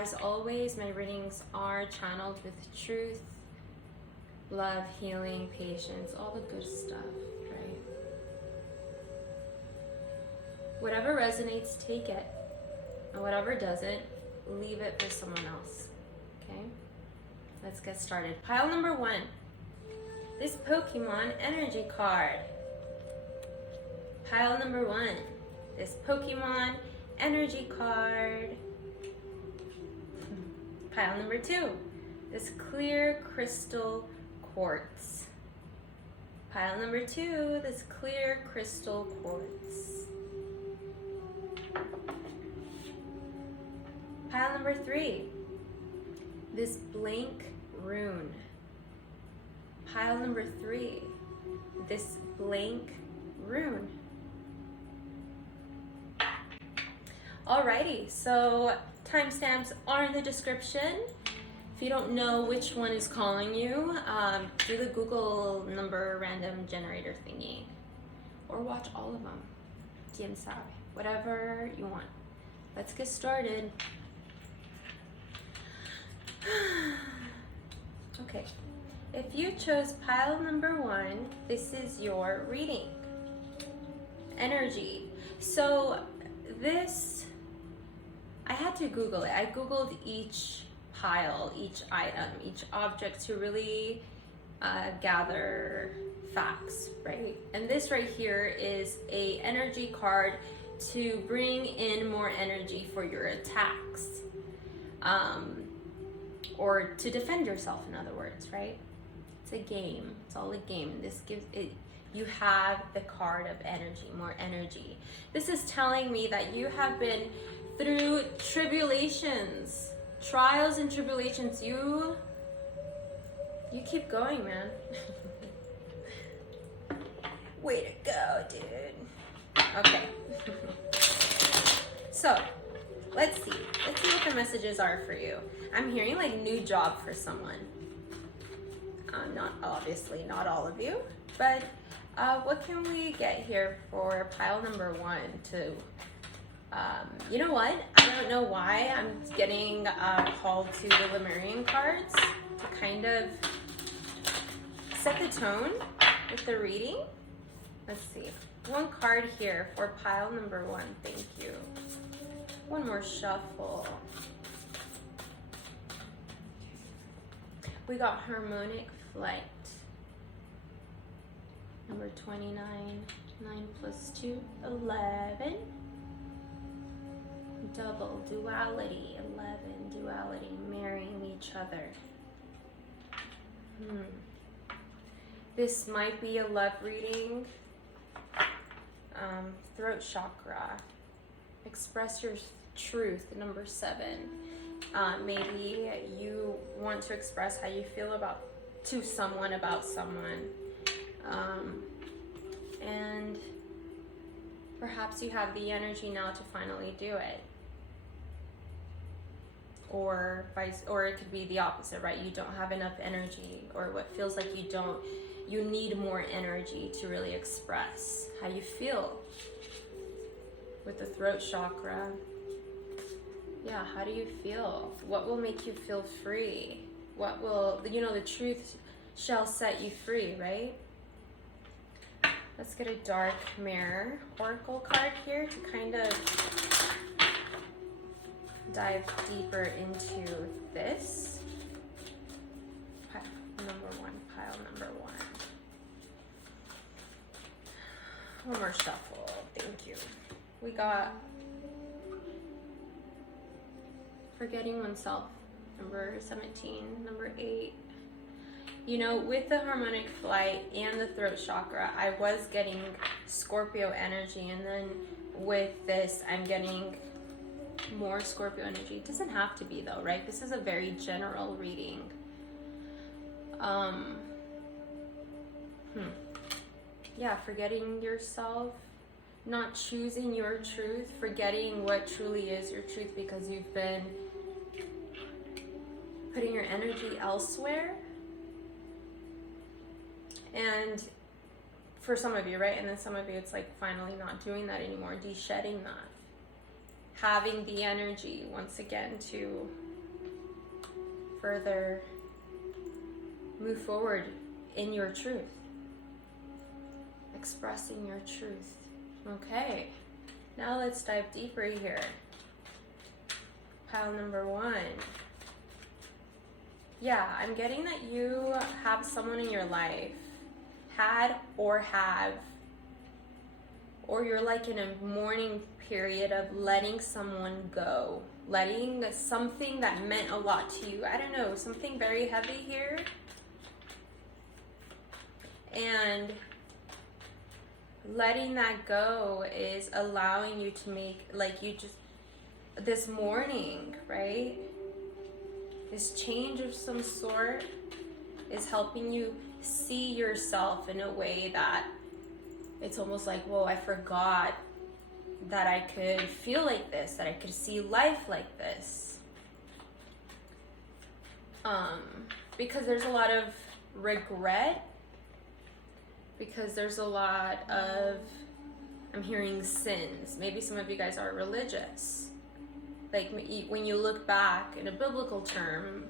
As always, my readings are channeled with truth, love, healing, patience, all the good stuff, right? Whatever resonates, take it. And whatever doesn't, leave it for someone else, okay? Let's get started. Pile number 1. This Pokemon energy card. Pile number 1. This Pokemon energy card. Pile number 2. This clear crystal quartz. Pile number 2. This clear crystal quartz. Pile number 3. This blank rune. Pile number 3. This blank rune. Alrighty, so timestamps are in the description. If you don't know which one is calling you, do the Google number random generator thingy, or watch all of them. Quien sabe, whatever you want. Let's get started. Okay, if you chose pile number 1, this is your reading. Energy. So this, I had to Google it. I Googled each pile, each item, each object to really gather facts, right? And this right here is a energy card to bring in more energy for your attacks. Or to defend yourself, in other words, right? It's a game. It's all a game. This gives it, you have the card of energy, more energy. This is telling me that you have been through tribulations, trials and tribulations. You keep going, man. Way to go, dude. Okay. So, let's see what the messages are for you. I'm hearing like new job for someone. Not obviously, not all of you, but what can we get here for pile number 1 to, you know what? I don't know why I'm getting called to the Lemurian cards to kind of set the tone with the reading. Let's see. 1 card here for pile number 1. Thank you. 1 more shuffle. We got harmonic flight. Number 29. 9 plus 2, 11. Double duality. 11 duality. Marrying each other. This might be a love reading. Throat chakra. Express your truth. Number 7. Maybe you want to express how you feel about someone, and perhaps you have the energy now to finally do it, or it could be the opposite, right? You don't have enough energy, or what feels like you need more energy to really express how you feel. With the throat chakra, yeah, how do you feel? What will make you feel free? What will, the truth shall set you free, right? Let's get a dark mirror oracle card here to kind of dive deeper into this. Pile number 1, pile number 1. 1 more shuffle, thank you. We got forgetting oneself, number 17, number 8. With the harmonic flight and the throat chakra, I was getting Scorpio energy, and then with this, I'm getting more Scorpio energy. It doesn't have to be though, right? This is a very general reading. Yeah, forgetting yourself, not choosing your truth, forgetting what truly is your truth because you've been putting your energy elsewhere. And for some of you, right? And then some of you, it's like finally not doing that anymore, de-shedding that. Having the energy, once again, to further move forward in your truth, expressing your truth. Okay, now let's dive deeper here. Pile number 1. Yeah, I'm getting that you have someone in your life, had or have, or you're like in a mourning period of letting someone go, letting something that meant a lot to you. I don't know, something very heavy here. And letting that go is allowing you to make, like, you just, this mourning, right? This change of some sort is helping you see yourself in a way that it's almost like, whoa, I forgot that I could feel like this, that I could see life like this. Because there's a lot of regret, because there's a lot of, I'm hearing sins. Maybe some of you guys are religious. Like when you look back in a biblical term,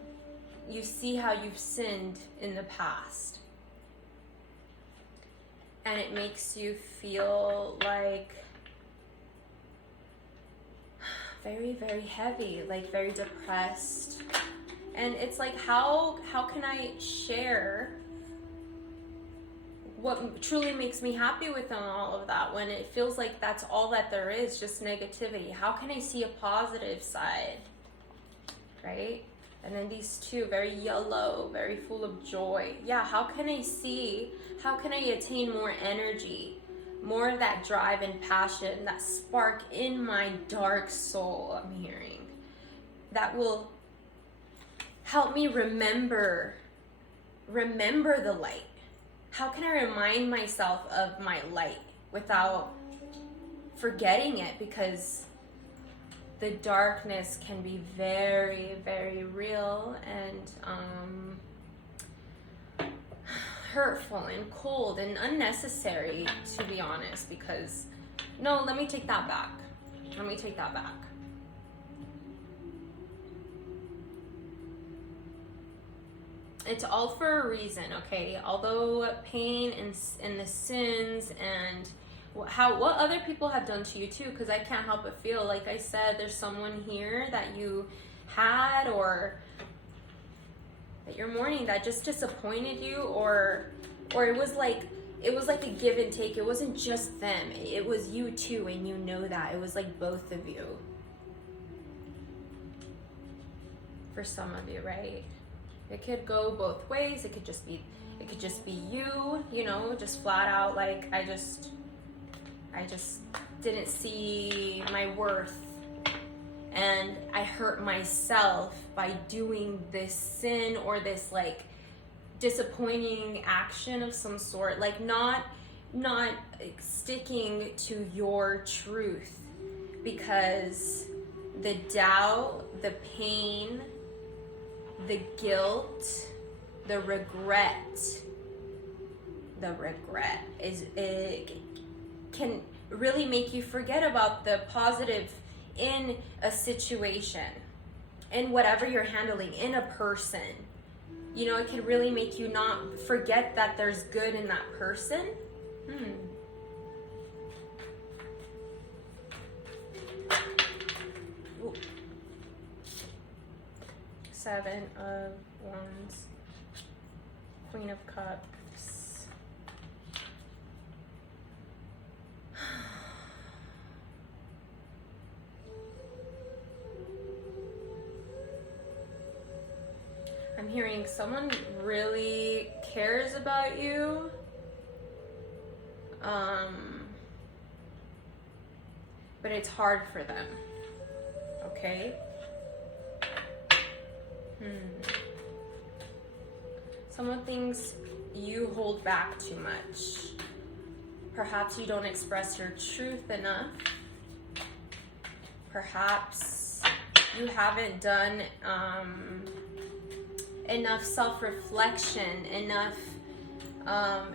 you see how you've sinned in the past. And it makes you feel like very, very heavy, like very depressed. And it's like, how can I share what truly makes me happy within all of that when it feels like that's all that there is, just negativity? How can I see a positive side, right? And then these two, very yellow, very full of joy. Yeah, how can I attain more energy, more of that drive and passion, that spark in my dark soul, I'm hearing, that will help me remember the light. How can I remind myself of my light without forgetting it? Because the darkness can be very, very real and hurtful and cold and unnecessary, to be honest. Because, no, let me take that back. It's all for a reason, okay? Although pain and the sins and what other people have done to you too, because I can't help but feel, like I said, there's someone here that you had or that you're mourning that just disappointed you, or it was like a give and take. It wasn't just them, it was you too, and you know that. It was like both of you. For some of you, right? It could go both ways. It could just be you know, just flat out like, I just didn't see my worth, and I hurt myself by doing this sin or this like disappointing action of some sort, like not sticking to your truth, because the doubt, the pain, the guilt, the regret is, it can really make you forget about the positive in a situation, in whatever you're handling, in a person. You know, it can really make you not forget that there's good in that person. Ooh. 7 of Wands, Queen of Cups. I'm hearing someone really cares about you. But it's hard for them. Okay? Someone thinks you hold back too much. Perhaps you don't express your truth enough. Perhaps you haven't done enough self-reflection, enough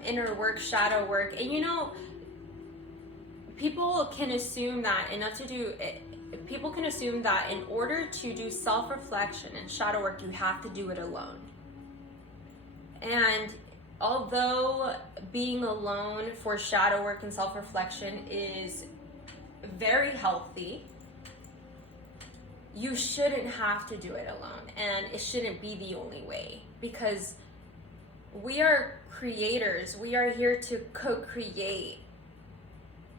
inner work, shadow work. And you know, people can assume that enough to do people can assume that in order to do self-reflection and shadow work, you have to do it alone. And although being alone for shadow work and self-reflection is very healthy, you shouldn't have to do it alone, and it shouldn't be the only way, because we are creators. We are here to co-create,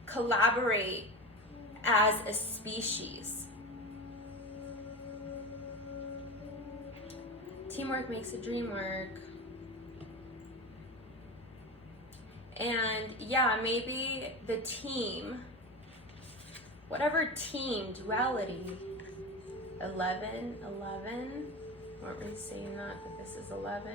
collaborate as a species. Teamwork makes the dream work. And yeah, maybe the team, whatever team, duality, 11, weren't we saying that this is 11?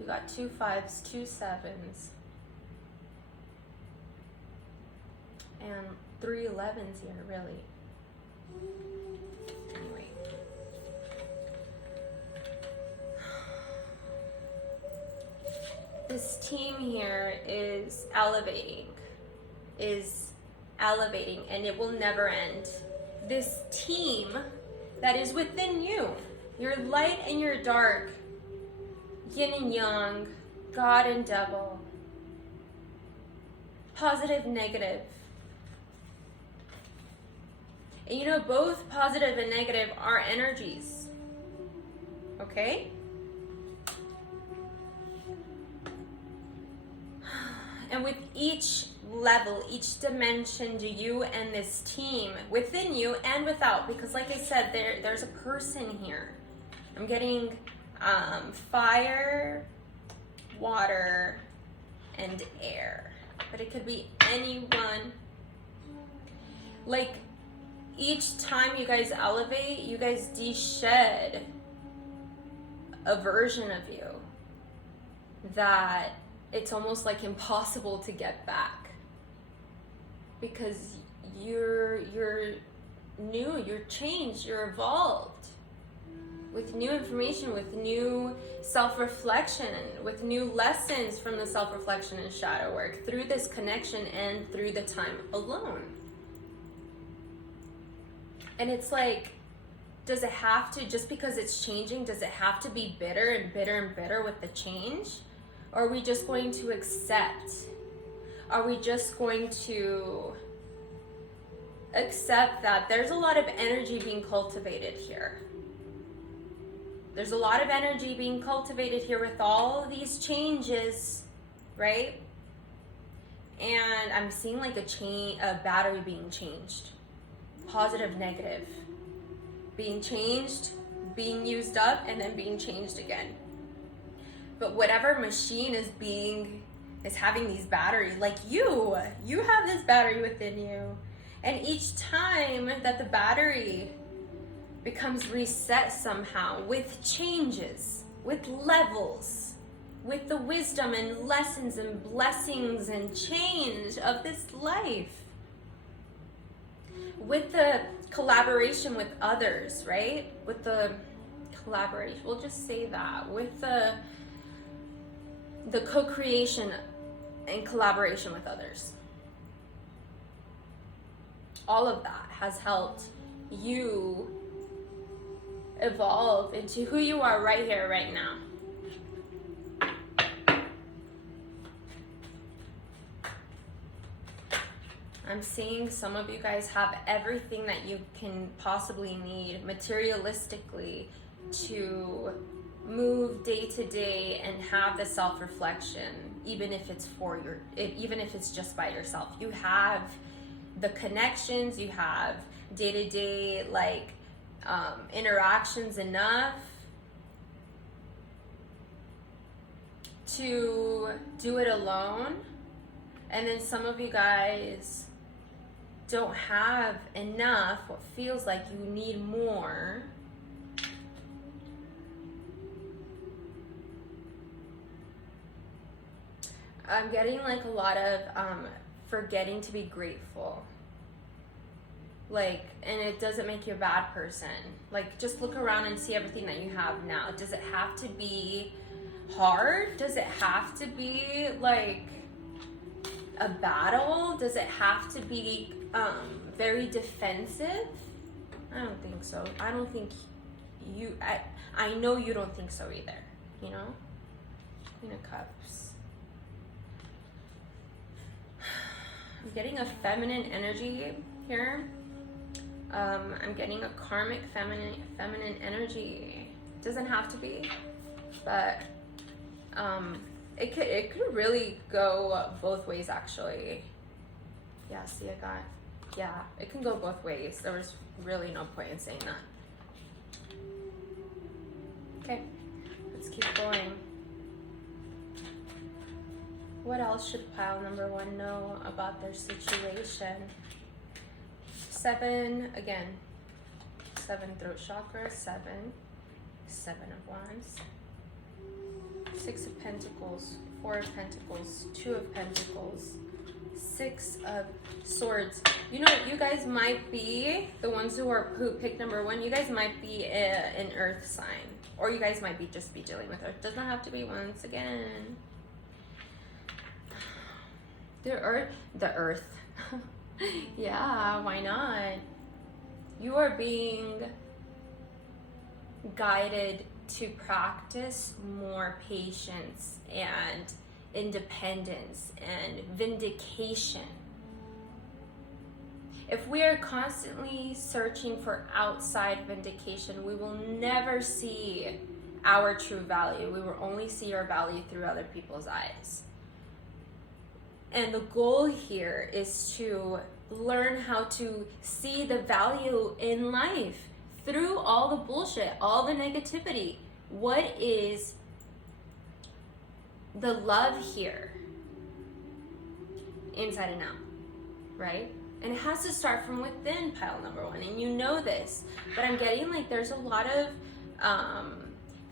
We got 2 5s, 2 7s, and 3 11s here, really. Anyway. This team here is elevating, and it will never end. This team that is within you, your light and your dark, yin and yang, God and devil, positive, negative. And you know, both positive and negative are energies, okay? And with each level, each dimension, do you and this team within you and without, because like I said, there's a person here. I'm getting fire, water, and air, but it could be anyone. Like, each time you guys elevate, you guys de-shed a version of you that it's almost like impossible to get back, because you're new, you're changed, you're evolved with new information, with new self-reflection, with new lessons from the self-reflection and shadow work through this connection and through the time alone. And it's like, does it have to, just because it's changing, does it have to be bitter and bitter and bitter with the change? Or are we just going to accept? Are we just going to accept that there's a lot of energy being cultivated here? There's a lot of energy being cultivated here with all of these changes, right? And I'm seeing like a battery being changed. Positive, negative. Being changed, being used up, and then being changed again. But whatever machine is having these batteries, like you have this battery within you. And each time that the battery becomes reset somehow with changes, with levels, with the wisdom and lessons and blessings and change of this life, with the collaboration with others, right? With the collaboration, we'll just say that, with the co-creation and collaboration with others. All of that has helped you evolve into who you are right here, right now. I'm seeing some of you guys have everything that you can possibly need materialistically to move day to day and have the self-reflection, even if it's just by yourself. You have the connections, you have day-to-day interactions enough to do it alone. And then some of you guys don't have enough, what feels like you need more. I'm getting like a lot of forgetting to be grateful. Like, and it doesn't make you a bad person. Like, just look around and see everything that you have now. Does it have to be hard? Does it have to be like a battle? Does it have to be very defensive? I don't think so. I don't think I know you don't think so either, you know? Queen of Cups. I'm getting a feminine energy here. I'm getting a karmic feminine energy. Doesn't have to be, but it could really go both ways actually. Yeah, see, it can go both ways. There was really no point in saying that. Okay, let's keep going. What else should pile number 1 know about their situation? 7, again, 7 throat chakra, 7 of Wands, 6 of Pentacles, 4 of Pentacles, 2 of Pentacles, 6 of Swords. You know, you guys might be, the ones who picked number 1, you guys might be an earth sign, or you guys might just be dealing with earth. Does not have to be, once again. The earth. Yeah, why not? You are being guided to practice more patience and independence and vindication. If we are constantly searching for outside vindication, we will never see our true value. We will only see our value through other people's eyes. And the goal here is to learn how to see the value in life through all the bullshit, all the negativity. What is the love here? Inside and out, right? And it has to start from within, pile number 1. And you know this, but I'm getting like there's a lot of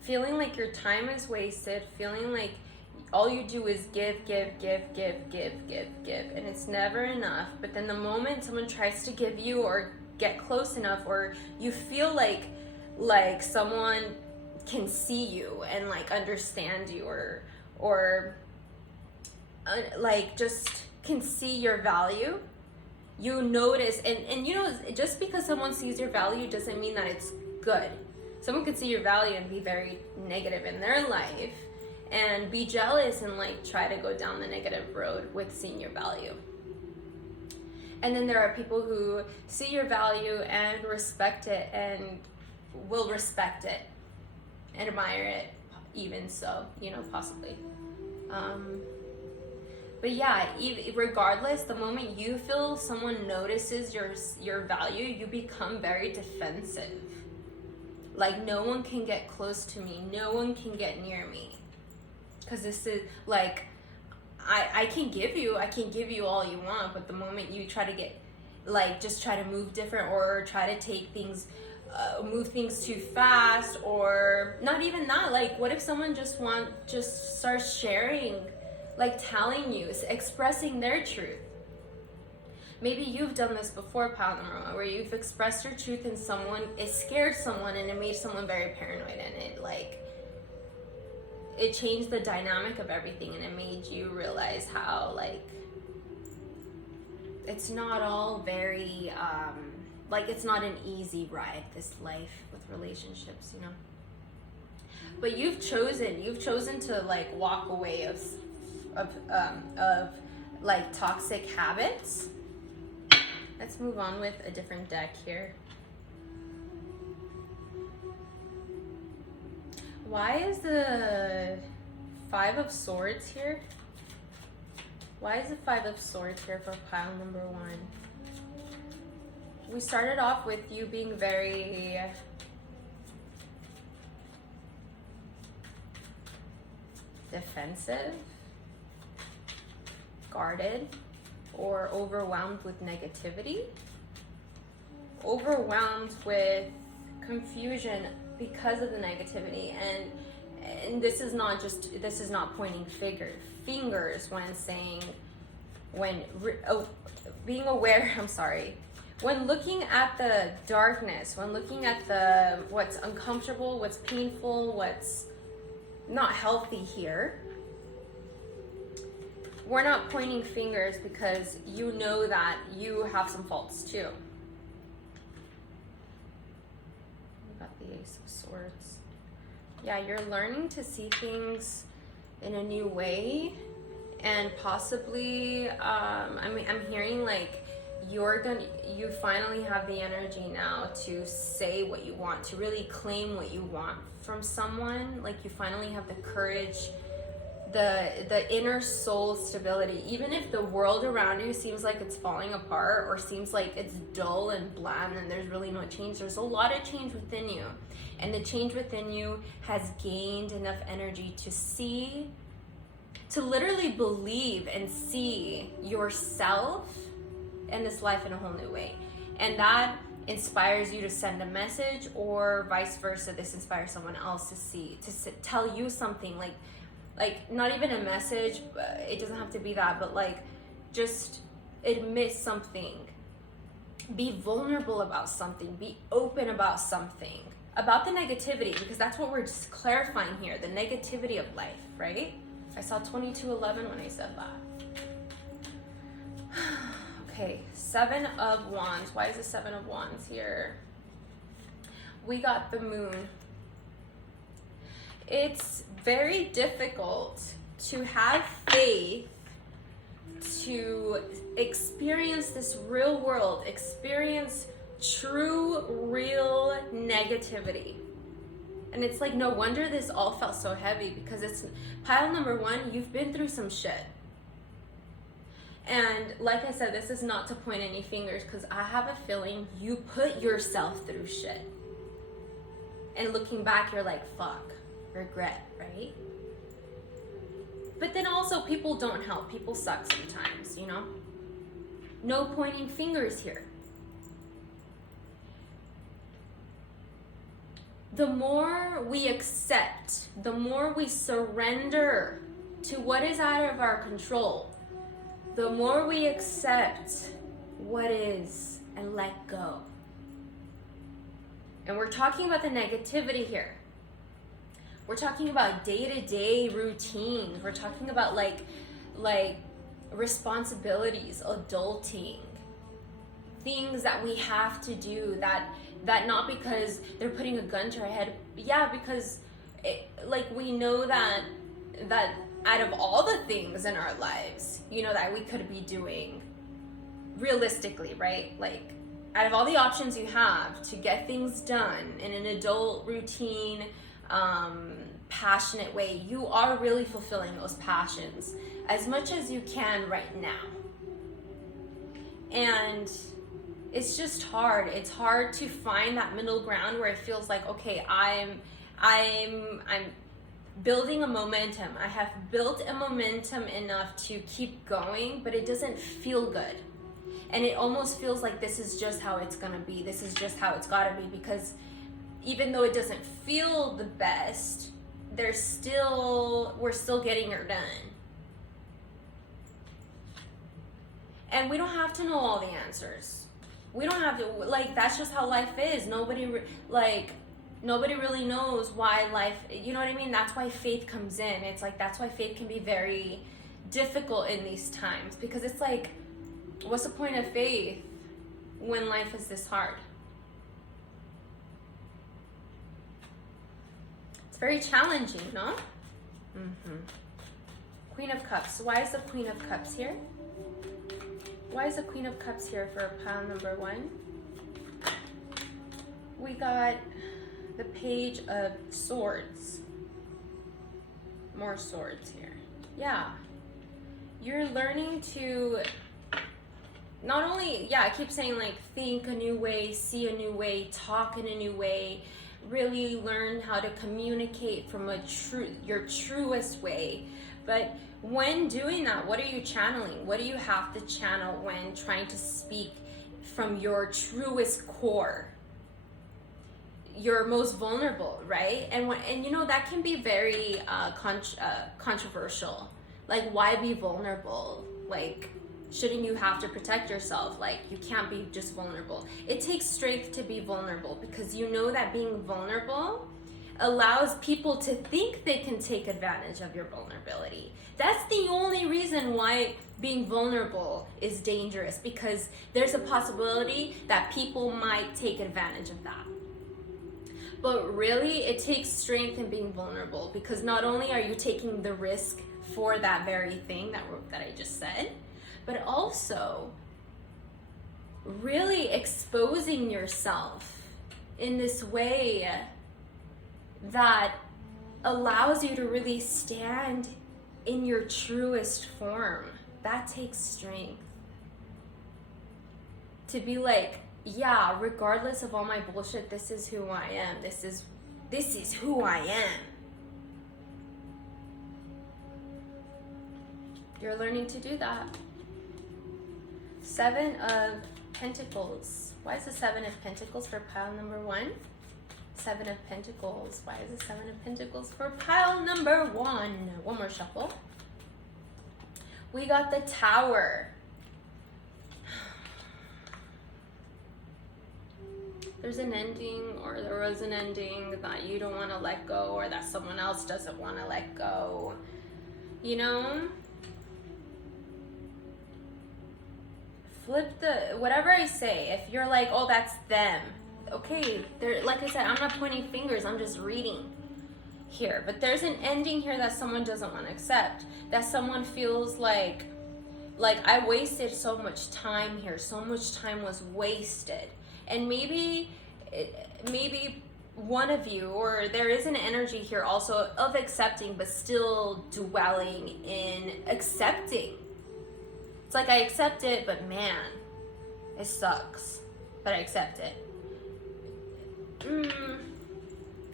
feeling like your time is wasted, feeling like all you do is give, and it's never enough. But then the moment someone tries to give you or get close enough, or you feel like someone can see you and like understand you, or like just can see your value, you notice, and you know, just because someone sees your value doesn't mean that it's good. Someone could see your value and be very negative in their life, and be jealous and like try to go down the negative road with seeing your value. And then there are people who see your value and respect it, and will respect it and admire it, even so, you know, possibly. But yeah, regardless, the moment you feel someone notices your value, you become very defensive. Like, no one can get close to me, no one can get near me. Because this is like, I can give you all you want, but the moment you try to get, like, just try to move different, or try to take things, move things too fast, or not even that, like, what if someone just starts sharing, like telling you, expressing their truth? Maybe you've done this before, pile number 1, where you've expressed your truth and it scared someone, and it made someone very paranoid, and it changed the dynamic of everything, and it made you realize how, like, it's not all very, like, it's not an easy ride, this life with relationships, you know? But you've chosen to, like, walk away of like, toxic habits. Let's move on with a different deck here. Why is the 5 of Swords here? Why is the 5 of Swords here for pile number 1? We started off with you being very defensive, guarded, or overwhelmed with negativity, overwhelmed with confusion because of the negativity, and this is not pointing fingers when being aware, when looking at the darkness, when looking at what's uncomfortable, what's painful, what's not healthy here, we're not pointing fingers because you know that you have some faults too. We got the Ace of Swords. Yeah, you're learning to see things in a new way, and possibly, I'm hearing like you finally have the energy now to say what you want, to really claim what you want from someone. Like you finally have the courage, the inner soul stability. Even if the world around you seems like it's falling apart or seems like it's dull and bland and there's really no change, there's a lot of change within you. And the change within you has gained enough energy to see, to literally believe and see yourself and this life in a whole new way. And that inspires you to send a message, or vice versa, this inspires someone else to see, to tell you something, like not even a message, it doesn't have to be that, but like just admit something, be vulnerable about something, be open about something, about the negativity, because that's what we're just clarifying here, the negativity of life, right? I saw 2211 when I said that. Okay, 7 of Wands. Why is the 7 of Wands here? We got the Moon. It's very difficult to have faith, to experience this real world, experience true, real negativity. And it's like, no wonder this all felt so heavy, because it's pile number 1, you've been through some shit. And like I said, this is not to point any fingers, because I have a feeling you put yourself through shit. And looking back, you're like, fuck, regret, right? But then also, people don't help. People suck sometimes, you know? No pointing fingers here. The more we accept, the more we surrender to what is out of our control, the more we accept what is and let go. And we're talking about the negativity here. We're talking about day-to-day routines. We're talking about like responsibilities, adulting, things that we have to do that not because they're putting a gun to our head. Yeah, because we know that out of all the things in our lives, you know, that we could be doing realistically, right? Like, out of all the options you have to get things done in an adult routine, passionate way, you are really fulfilling those passions as much as you can right now. And it's just hard. It's hard to find that middle ground where it feels like, okay, I'm building a momentum. I have built a momentum enough to keep going, but it doesn't feel good. And it almost feels like this is just how it's gonna be. This is just how it's gotta be, because even though it doesn't feel the best, we're still getting it done. And we don't have to know all the answers. We don't have to, that's just how life is. Nobody really knows why life, you know what I mean? That's why faith comes in. It's like, that's why faith can be very difficult in these times, because it's like, what's the point of faith when life is this hard? It's very challenging, no? Queen of Cups. Why is the Queen of Cups here? Why is the Queen of Cups here for pile number 1? We got the Page of Swords. More swords here. Yeah. You're learning to not only, I keep saying think a new way, see a new way, talk in a new way, really learn how to communicate from your truest way. But when doing that, what are you channeling? What do you have to channel when trying to speak from your truest core? You're most vulnerable, right? And you know, that can be very controversial. Like, why be vulnerable? Like, shouldn't you have to protect yourself? Like, you can't be just vulnerable. It takes strength to be vulnerable, because you know that being vulnerable allows people to think they can take advantage of your vulnerability. That's the only reason why being vulnerable is dangerous, because there's a possibility that people might take advantage of that. But really, it takes strength in being vulnerable, because not only are you taking the risk for that very thing that I just said, but also really exposing yourself in this way that allows you to really stand in your truest form. That takes strength. To be like, yeah, regardless of all my bullshit, this is who I am. This is who I am. You're learning to do that. 7 of Pentacles. Why is the 7 of Pentacles for pile number 1? 7 of Pentacles. Why is the 7 of Pentacles for pile number 1? One more shuffle. We got the Tower. There's an ending, or there was an ending that you don't want to let go, or that someone else doesn't want to let go. You know? Flip the, whatever I say, if you're like, oh, that's them. Okay, like I said, I'm not pointing fingers, I'm just reading here. But there's an ending here that someone doesn't want to accept. That someone feels like I wasted so much time here. So much time was wasted. And maybe one of you, or there is an energy here also of accepting, but still dwelling in accepting. It's like, I accept it, but man, it sucks. But I accept it.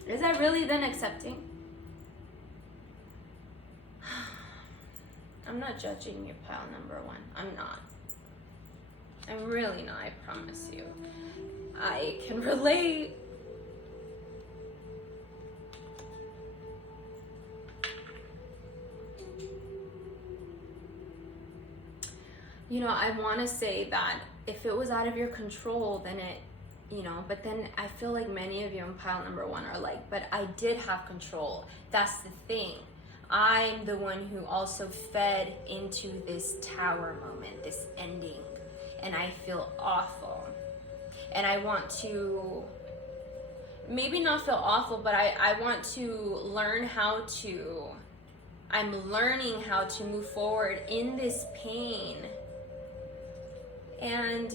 Is that really then accepting? I'm not judging you, pile number 1. I'm not. I'm really not, I promise you. I can relate. You know, I want to say that if it was out of your control, then it, you know, but then I feel like many of you in pile number 1 are like, but I did have control. That's the thing. I'm the one who also fed into this Tower moment, this ending, and I feel awful. And I want to, maybe not feel awful, but I want to learn how to, I'm learning how to move forward in this pain. And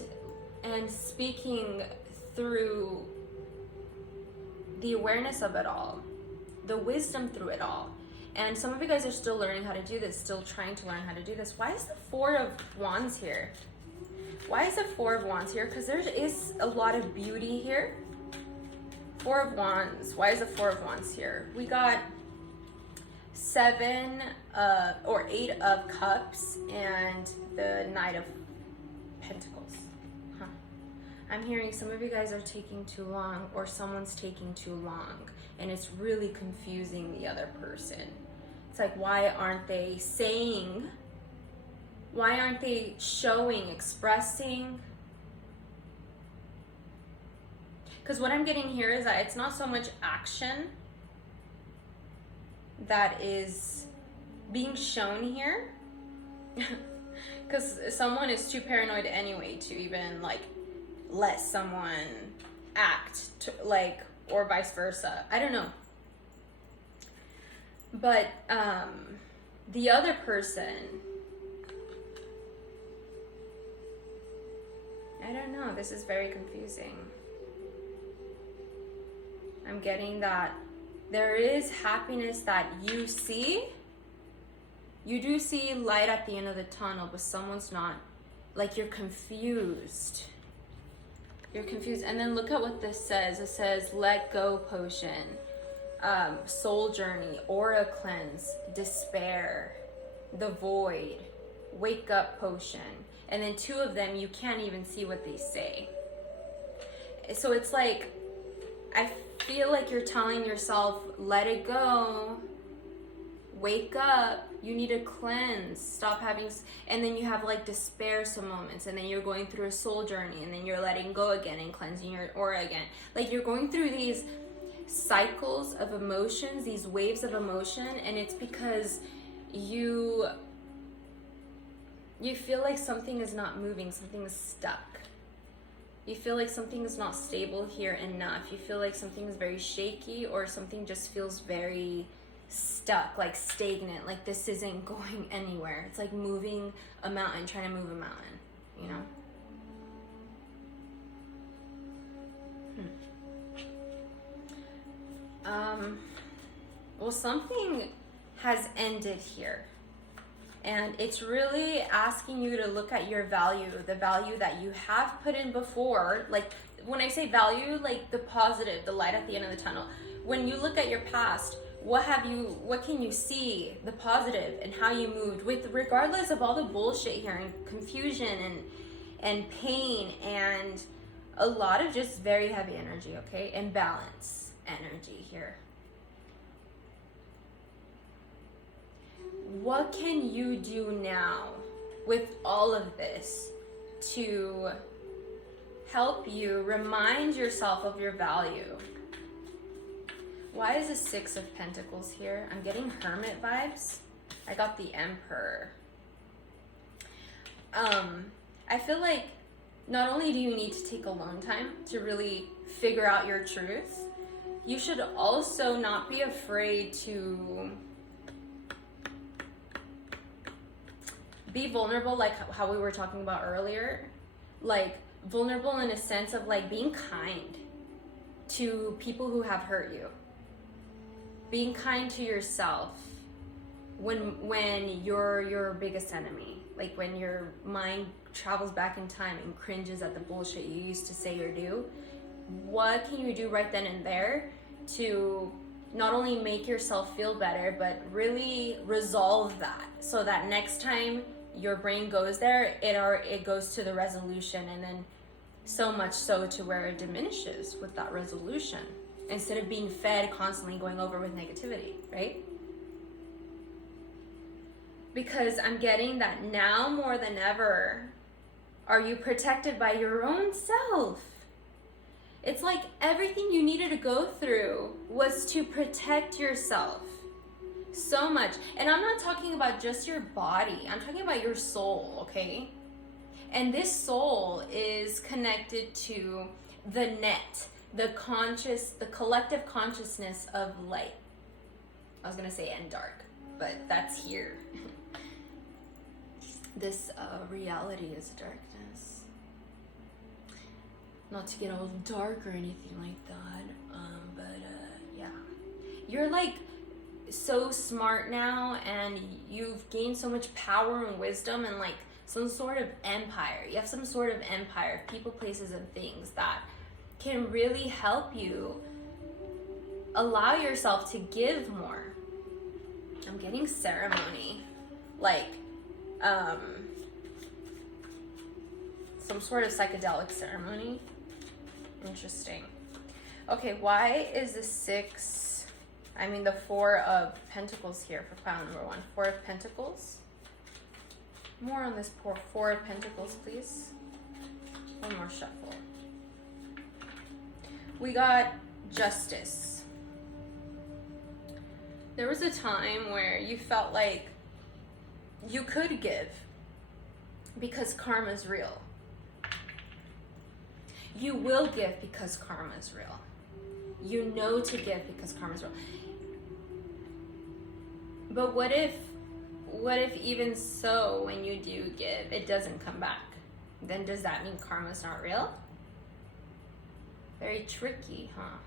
speaking through the awareness of it all, the wisdom through it all. And some of you guys are still learning how to do this, still trying to learn how to do this. Why is the 4 of Wands here? Why is the 4 of Wands here? Because there is a lot of beauty here. 4 of Wands. Why is the 4 of Wands here? We got 7 or 8 of Cups and the Knight of Pentacles. I'm hearing some of you guys are taking too long, or someone's taking too long, and it's really confusing the other person. It's like, why aren't they saying? Why aren't they showing, expressing? Because what I'm getting here is that it's not so much action that is being shown here. Because someone is too paranoid anyway to even like let someone act to, like, or vice versa. I don't know. But the other person, I don't know, this is very confusing. I'm getting that there is happiness that you see. You do see light at the end of the tunnel, but someone's not. Like, you're confused. You're confused. And then look at what this says. It says, let go potion, soul journey, aura cleanse, despair, the void, wake up potion. And then 2 of them, you can't even see what they say. So it's like, I feel like you're telling yourself, let it go, wake up, you need to cleanse, stop having, and then you have like despair some moments, and then you're going through a soul journey, and then you're letting go again and cleansing your aura again. Like, you're going through these cycles of emotions, these waves of emotion, and it's because you feel like something is not moving, something is stuck. You feel like something is not stable here enough. You feel like something is very shaky, or something just feels very stuck, like stagnant, like this isn't going anywhere. It's like moving a mountain, trying to move a mountain, you know? Well, something has ended here. And it's really asking you to look at your value, the value that you have put in before. Like, when I say value, like the positive, the light at the end of the tunnel. When you look at your past, what can you see, the positive, and how you moved with, regardless of all the bullshit here and confusion and pain and a lot of just very heavy energy, okay? Imbalance energy here. What can you do now with all of this to help you remind yourself of your value? Why is the Six of Pentacles here? I'm getting Hermit vibes. I got the Emperor. I feel like not only do you need to take alone time to really figure out your truth, you should also not be afraid to be vulnerable, like how we were talking about earlier. Like, vulnerable in a sense of like being kind to people who have hurt you. Being kind to yourself when you're your biggest enemy. Like when your mind travels back in time and cringes at the bullshit you used to say or do. What can you do right then and there to not only make yourself feel better, but really resolve that, so that next time your brain goes there, it goes to the resolution, and then so much so to where it diminishes with that resolution, instead of being fed constantly going over with negativity, right? Because I'm getting that now more than ever, are you protected by your own self? It's like everything you needed to go through was to protect yourself so much. And I'm not talking about just your body. I'm talking about your soul, okay? And this soul is connected to the net, the collective consciousness of light. I was gonna say and dark, but that's here. This reality is darkness. Not to get all dark or anything like that, but yeah. You're like so smart now, and you've gained so much power and wisdom and like some sort of empire. You have some sort of empire of people, places, and things that can really help you allow yourself to give more. I'm getting ceremony, like some sort of psychedelic ceremony. Interesting. Okay, why is the Four of Pentacles here for pile number 1? Four of Pentacles. More on this Four of Pentacles, please. One more shuffle. We got Justice. There was a time where you felt like you could give because karma is real. You will give because karma is real. You know to give because karma is real. But what if even so, when you do give, it doesn't come back? Then does that mean karma's not real? Very tricky, huh?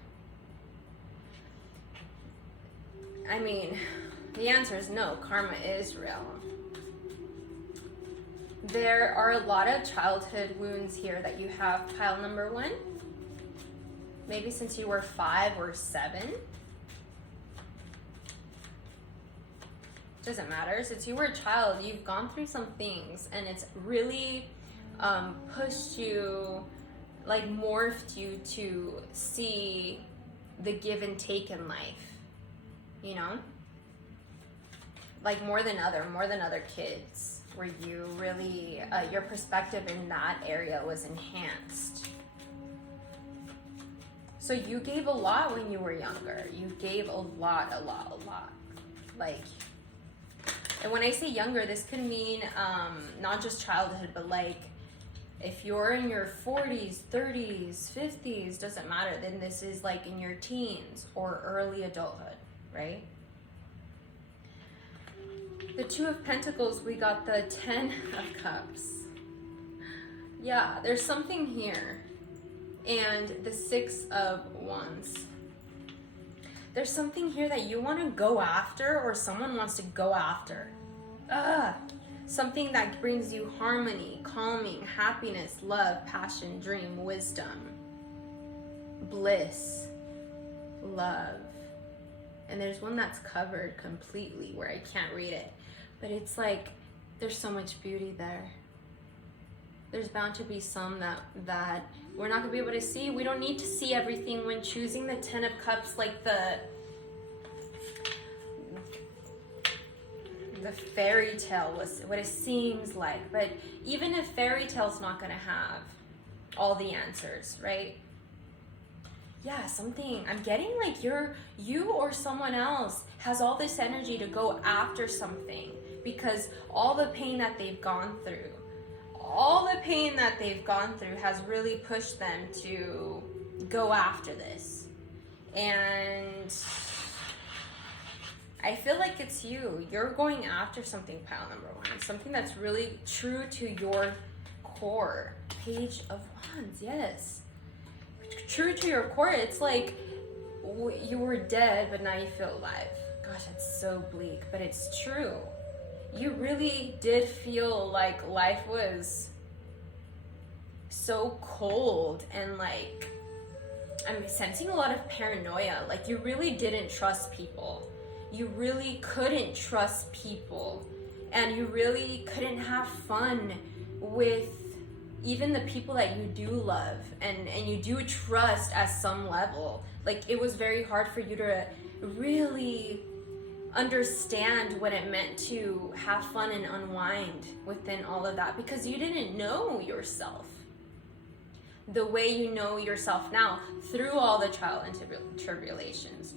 I mean, the answer is no, karma is real. There are a lot of childhood wounds here that you have, pile number 1. Maybe since you were 5 or 7. Doesn't matter. Since you were a child, you've gone through some things, and it's really pushed you, like morphed you to see the give and take in life, you know? Like more than other kids, where you really, your perspective in that area was enhanced. So you gave a lot when you were younger. You gave a lot. Like, and when I say younger, this could mean not just childhood, but like if you're in your 40s, 30s, 50s, doesn't matter, then this is like in your teens or early adulthood, right? The Two of Pentacles, we got the Ten of Cups. Yeah, there's something here. And the Six of Wands. There's something here that you want to go after, or someone wants to go after. Something that brings you harmony, calming, happiness, love, passion, dream, wisdom, bliss, love. And there's one that's covered completely where I can't read it. But it's like, there's so much beauty there. There's bound to be some that we're not gonna be able to see. We don't need to see everything when choosing the Ten of Cups, like the fairy tale was what it seems like. But even if fairy tale's not gonna have all the answers, right? Yeah, something, I'm getting like you or someone else has all this energy to go after something because all the pain that they've gone through, has really pushed them to go after this. And I feel like it's you. You're going after something, pile number one. Something that's really true to your core. Page of Wands, yes. True to your core. It's like you were dead, but now you feel alive. Gosh, that's so bleak, but it's true. You really did feel like life was so cold, and like I'm sensing a lot of paranoia. Like you really didn't trust people. You really couldn't trust people, and you really couldn't have fun with even the people that you do love and you do trust at some level. Like it was very hard for you to really understand what it meant to have fun and unwind within all of that, because you didn't know yourself the way you know yourself now through all the trial and tribulations.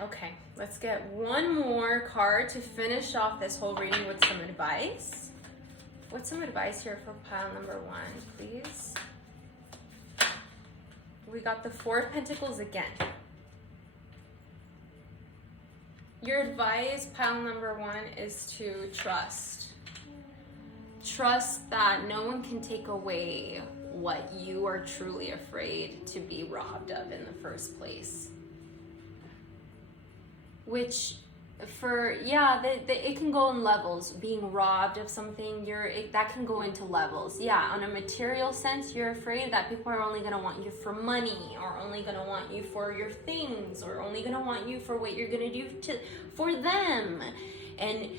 Okay, let's get one more card to finish off this whole reading with some advice. What's some advice here for pile number one, please? We got the Four of Pentacles again. Your advice, pile number one, is to trust. Trust that no one can take away what you are truly afraid to be robbed of in the first place. Which, it can go in levels. Being robbed of something, that can go into levels. Yeah, on a material sense, you're afraid that people are only gonna want you for money, or only gonna want you for your things, or only gonna want you for what you're gonna do for them, and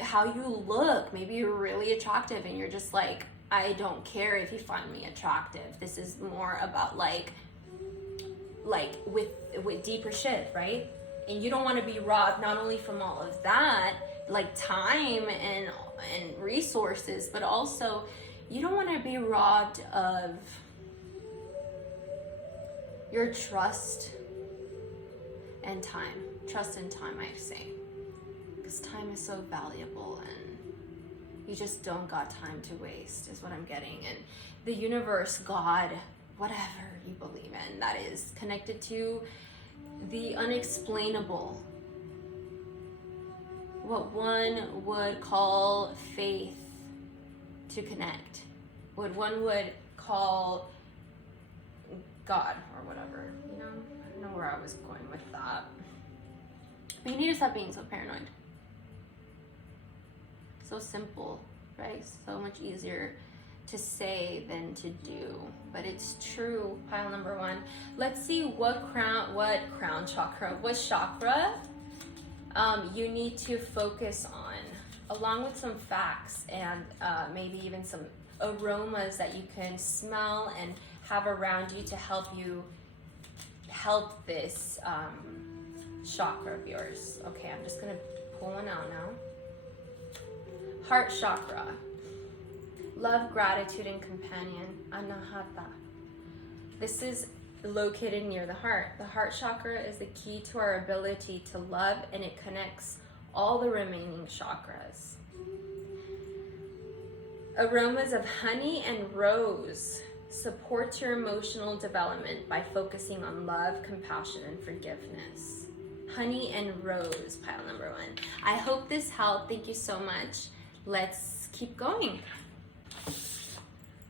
how you look. Maybe you're really attractive, and you're just like, I don't care if you find me attractive. This is more about like with deeper shit, right? And you don't want to be robbed not only from all of that, like time and resources, but also you don't want to be robbed of your trust and time. Trust and time, I say. Because time is so valuable, and you just don't got time to waste, is what I'm getting. And the universe, God, whatever you believe in, that is connected to the unexplainable, what one would call faith to connect, what one would call God or whatever, you know? I don't know where I was going with that. But you need to stop being so paranoid. So simple, right? So much easier to say than to do, but it's true. Pile number one. Let's see what chakra you need to focus on, along with some facts and maybe even some aromas that you can smell and have around you to help this chakra of yours. Okay, I'm just gonna pull one out now. Heart chakra. love, gratitude, and companion, anahata. This is located near the heart. The heart chakra is the key to our ability to love, and it connects all the remaining chakras. Aromas of honey and rose support your emotional development by focusing on love, compassion, and forgiveness. Honey and rose, pile number 1. I hope this helped. Thank you so much. Let's keep going.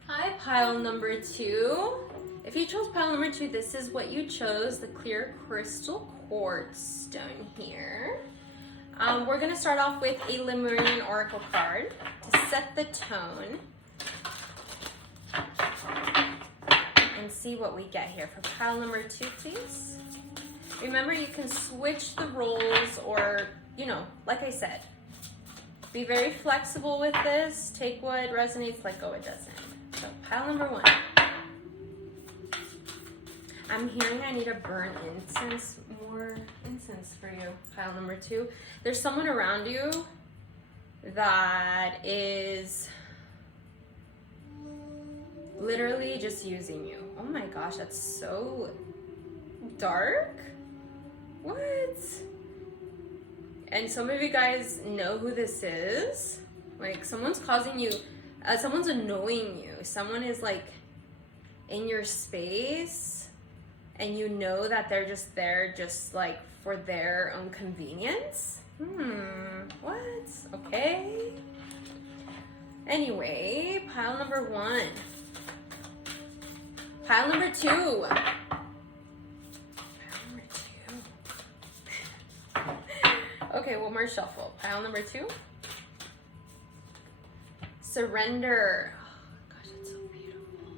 Hi, pile number 2. If you chose pile number 2, this is what you chose, the clear crystal quartz stone here. We're going to start off with a Lemurian oracle card to set the tone and see what we get here. For pile number 2, please. Remember, you can switch the roles, or, you know, like I said, be very flexible with this. Take what resonates, let go what doesn't. So pile number 1. I'm hearing I need to burn incense, more incense for you. Pile number 2. There's someone around you that is literally just using you. Oh my gosh, that's so dark. What? And some of you guys know who this is. Like, someone's causing you, someone's annoying you. Someone is like in your space, and you know that they're just there just like for their own convenience. What? Okay. Anyway, pile number 1. Pile number 2. Okay, one more shuffle. Pile number 2. Surrender. Oh gosh, it's so beautiful.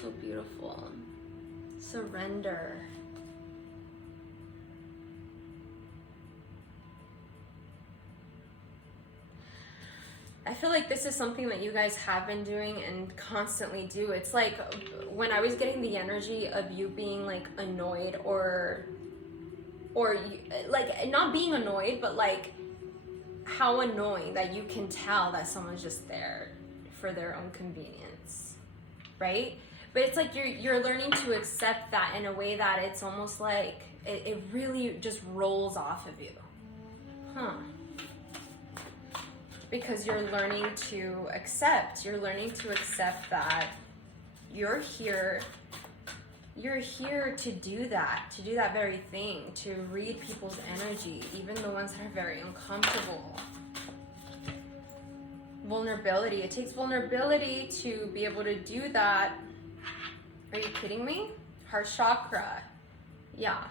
So beautiful. Surrender. I feel like this is something that you guys have been doing and constantly do. It's like when I was getting the energy of you being like annoyed, or you, like not being annoyed, but like how annoying that you can tell that someone's just there for their own convenience, right? But it's like you're learning to accept that in a way that it's almost like it really just rolls off of you. Because you're learning to accept that you're here to do that very thing, to read people's energy, even the ones that are very uncomfortable. Vulnerability. It takes vulnerability to be able to do that. Are you kidding me? Heart chakra. Yeah.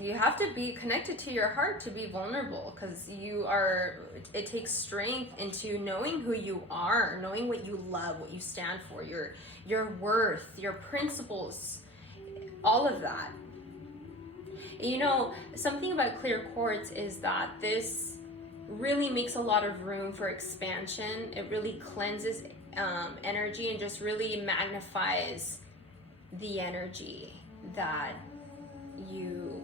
You have to be connected to your heart to be vulnerable, because it takes strength into knowing who you are, knowing what you love, what you stand for, your worth, your principles, all of that. You know, something about clear quartz is that this really makes a lot of room for expansion. It really cleanses energy and just really magnifies the energy that you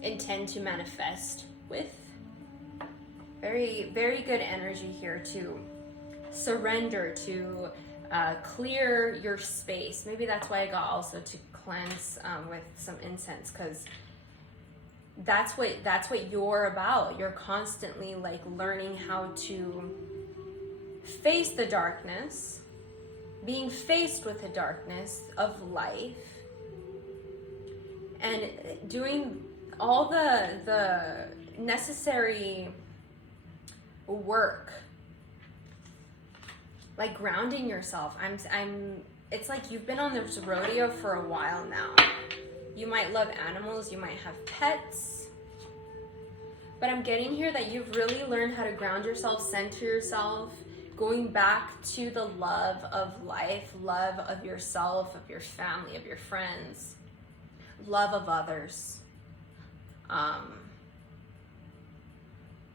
intend to manifest with. Very, very good energy here to surrender, to clear your space. Maybe that's why I got also to cleanse with some incense, because that's what you're about. You're constantly like learning how to face the darkness, being faced with the darkness of life, and doing all the necessary work, like grounding yourself. It's like you've been on this rodeo for a while now. You might love animals, you might have pets, but I'm getting here that you've really learned how to ground yourself, center yourself, going back to the love of life, love of yourself, of your family, of your friends, love of others.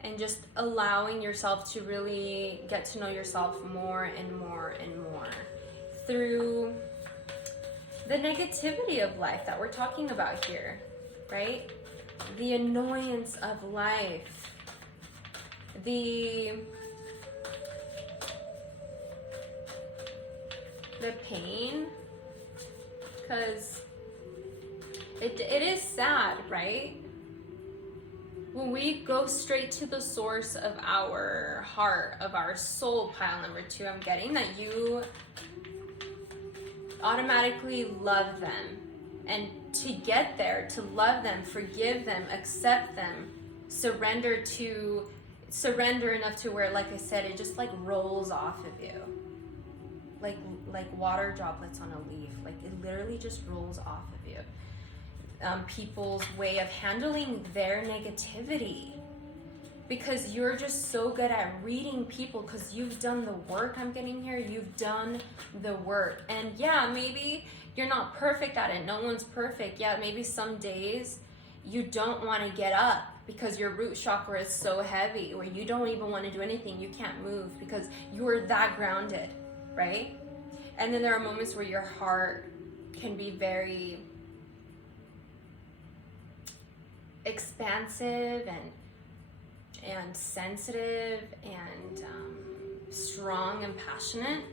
And just allowing yourself to really get to know yourself more and more and more through the negativity of life that we're talking about here, right? The annoyance of life, the the pain, because it is sad, right? When we go straight to the source of our heart, of our soul, pile number 2, I'm getting that you automatically love them. And to get there, to love them, forgive them, accept them, surrender enough to where, like I said, it just like rolls off of you. Like water droplets on a leaf. Like it literally just rolls off of you. People's way of handling their negativity, because you're just so good at reading people, because you've done the work. I'm getting here, you've done the work. And yeah, maybe you're not perfect at it. No one's perfect. Yeah, maybe some days you don't want to get up because your root chakra is so heavy, or you don't even want to do anything. You can't move because you're that grounded, right? And then there are moments where your heart can be very expansive and sensitive and strong and passionate.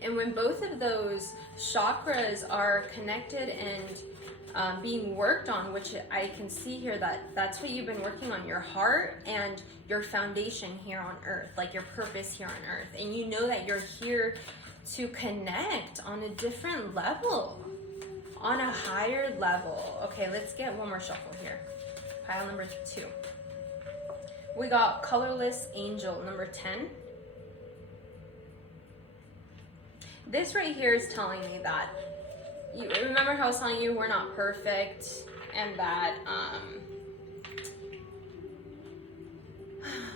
And when both of those chakras are connected and being worked on, which I can see here that's what you've been working on, your heart and your foundation here on earth, like your purpose here on earth. And you know that you're here to connect on a different level, on a higher level. Okay, let's get one more shuffle here. Pile number 2. We got colorless angel number 10. This right here is telling me that, you remember how I was telling you we're not perfect, and that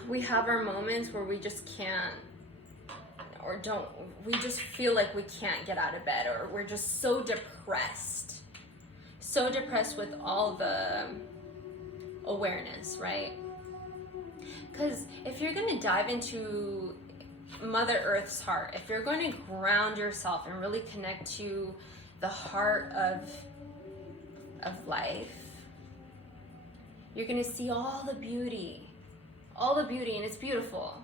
we have our moments where we just can't, or don't, we just feel like we can't get out of bed, or we're just so depressed with all the awareness, right? Because if you're going to dive into Mother Earth's heart, if you're going to ground yourself and really connect to the heart of life, you're going to see all the beauty, and it's beautiful.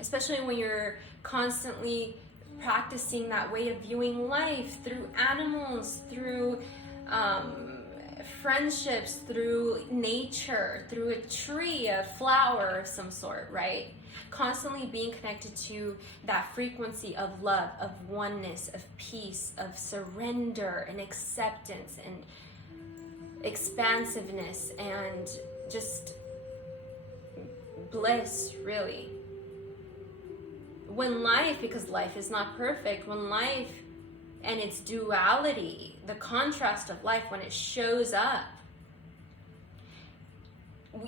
Especially when you're constantly practicing that way of viewing life through animals, through friendships, through nature, through a tree, a flower of some sort, right? Constantly being connected to that frequency of love, of oneness, of peace, of surrender and acceptance and expansiveness and just bliss, really. When life, because life is not perfect, when life and its duality, the contrast of life, when it shows up,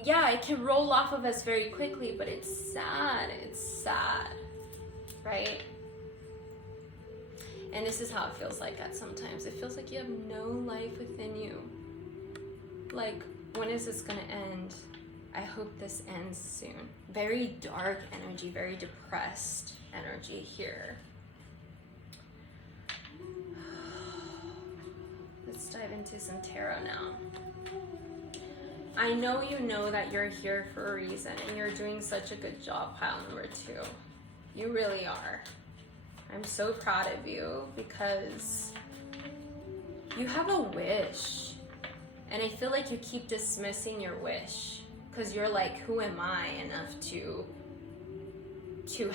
yeah, it can roll off of us very quickly, but it's sad, right? And this is how it feels like at sometimes. It feels like you have no life within you. Like, when is this gonna end? I hope this ends soon. Very dark energy, very depressed energy here. Let's dive into some tarot now. I know you know that you're here for a reason, and you're doing such a good job, pile number 2. You really are. I'm so proud of you because you have a wish, and I feel like you keep dismissing your wish because you're like, who am I enough to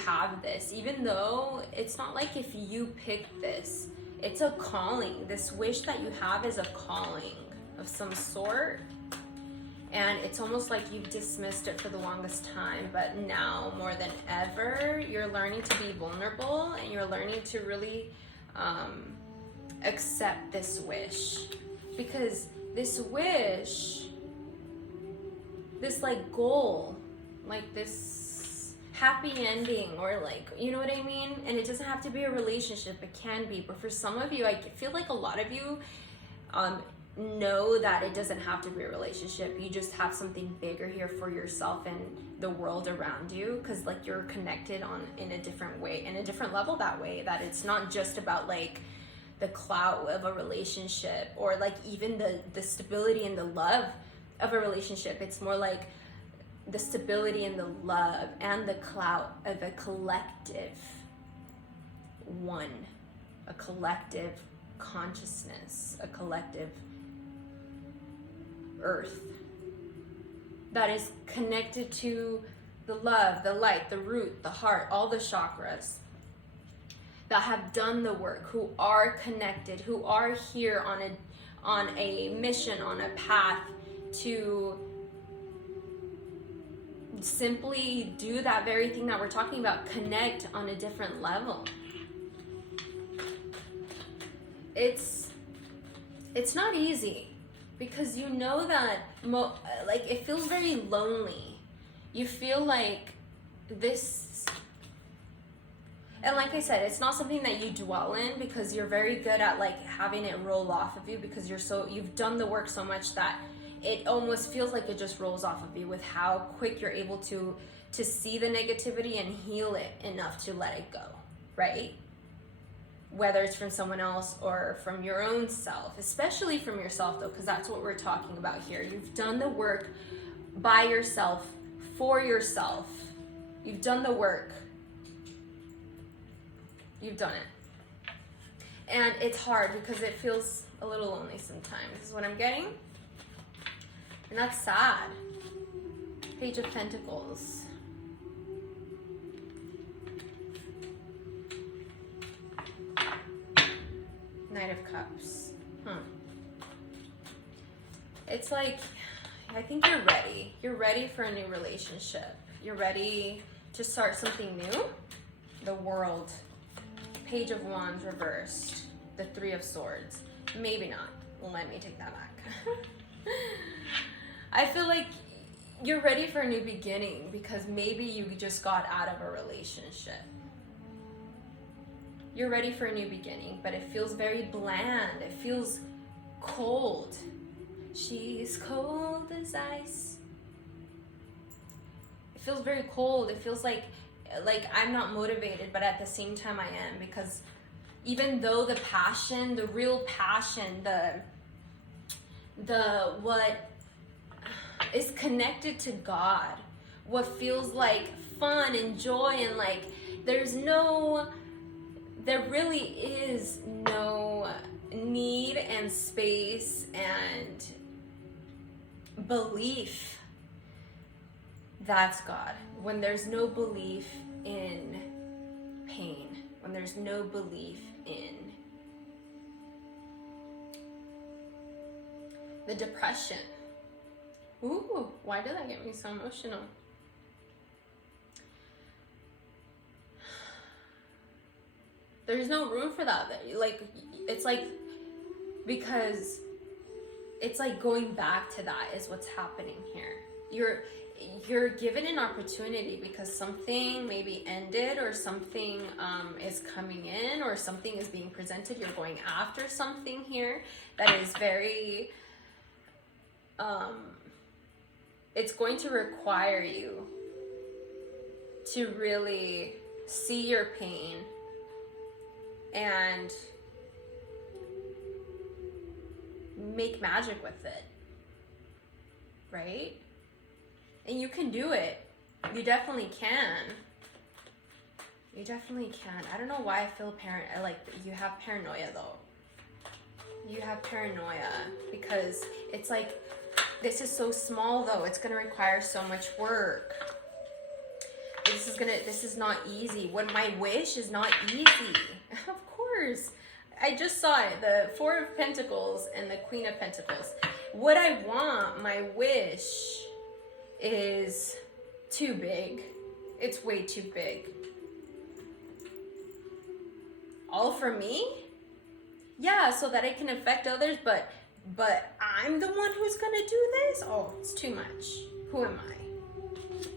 have this? Even though it's not like if you picked this, it's a calling. This wish that you have is a calling of some sort. And it's almost like you've dismissed it for the longest time, but now more than ever, you're learning to be vulnerable, and you're learning to really accept this wish. Because this wish, this like goal, like this happy ending, or like, you know what I mean? And it doesn't have to be a relationship, it can be. But for some of you, I feel like a lot of you know that it doesn't have to be a relationship. You just have something bigger here for yourself and the world around you, because like you're connected in a different way, in a different level, that way that it's not just about like the clout of a relationship, or like even the stability and the love of a relationship. It's more like the stability and the love and the clout of a collective one, a collective consciousness, a collective earth that is connected to the love, the light, the root, the heart, all the chakras, that have done the work, who are connected, who are here on a mission, on a path to simply do that very thing that we're talking about, connect on a different level. It's not easy, because you know that like it feels very lonely. You feel like this, and like I said, it's not something that you dwell in, because you're very good at like having it roll off of you, because you've done the work so much that it almost feels like it just rolls off of you, with how quick you're able to see the negativity and heal it enough to let it go, right? Whether it's from someone else or from your own self, especially from yourself though, because that's what we're talking about here. You've done the work by yourself, for yourself. You've done the work. You've done it. And it's hard because it feels a little lonely sometimes. This is what I'm getting. And that's sad. Page of Pentacles. Knight of Cups. It's like, I think you're ready. You're ready for a new relationship. You're ready to start something new. The World. Page of Wands reversed. The Three of Swords. Maybe not. Let me take that back. I feel like you're ready for a new beginning, because maybe you just got out of a relationship. You're ready for a new beginning, but it feels very bland. It feels cold. She's cold as ice. It feels very cold. It feels like I'm not motivated, but at the same time I am, because even though the passion, the real passion, the what is connected to God, what feels like fun and joy, and like there really is no need and space and belief. That's God. When there's no belief in pain, when there's no belief in the depression. Ooh, why did that get me so emotional? There's no room for that. Like, it's like, because it's like going back to that is what's happening here. You're given an opportunity because something maybe ended, or something is coming in, or something is being presented. You're going after something here that is very, it's going to require you to really see your pain and make magic with it, right? And you can do it. You definitely can. You definitely can. I don't know why I feel you have paranoia though. You have paranoia because it's like, this is so small though. It's gonna require so much work. This is not easy. What my wish is not easy. Of course. I just saw it. The Four of Pentacles and the Queen of Pentacles. What I want, my wish, is too big. It's way too big. All for me? Yeah, so that it can affect others, but I'm the one who's gonna do this? Oh, it's too much. Who am I?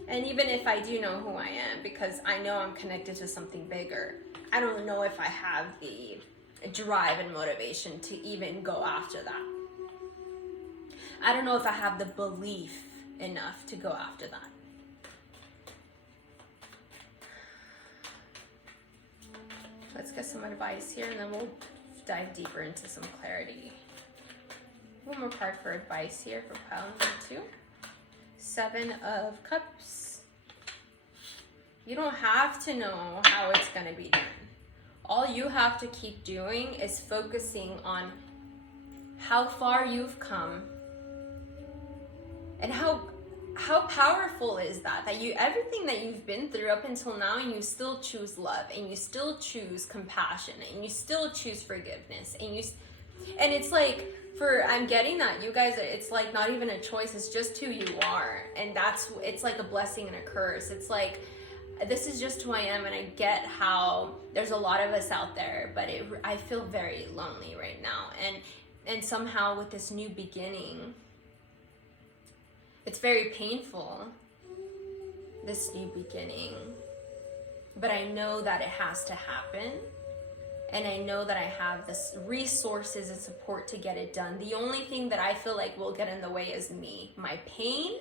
And even if I do know who I am, because I know I'm connected to something bigger, I don't know if I have the drive and motivation to even go after that. I don't know if I have the belief enough to go after that. Let's get some advice here, and then we'll dive deeper into some clarity. One more card for advice here for Palo number 2. Seven of Cups. You don't have to know how it's going to be done. all you have to keep doing is focusing on how far you've come and how powerful is that you, everything that you've been through up until now, and you still choose love, and you still choose compassion, and you still choose forgiveness, and it's like, I'm getting that, you guys, it's like not even a choice, it's just who you are. And it's like a blessing and a curse. It's like, this is just who I am, and I get how there's a lot of us out there, but I feel very lonely right now. And somehow with this new beginning, it's very painful, this new beginning, but I know that it has to happen. And I know that I have the resources and support to get it done. The only thing that I feel like will get in the way is me, my pain,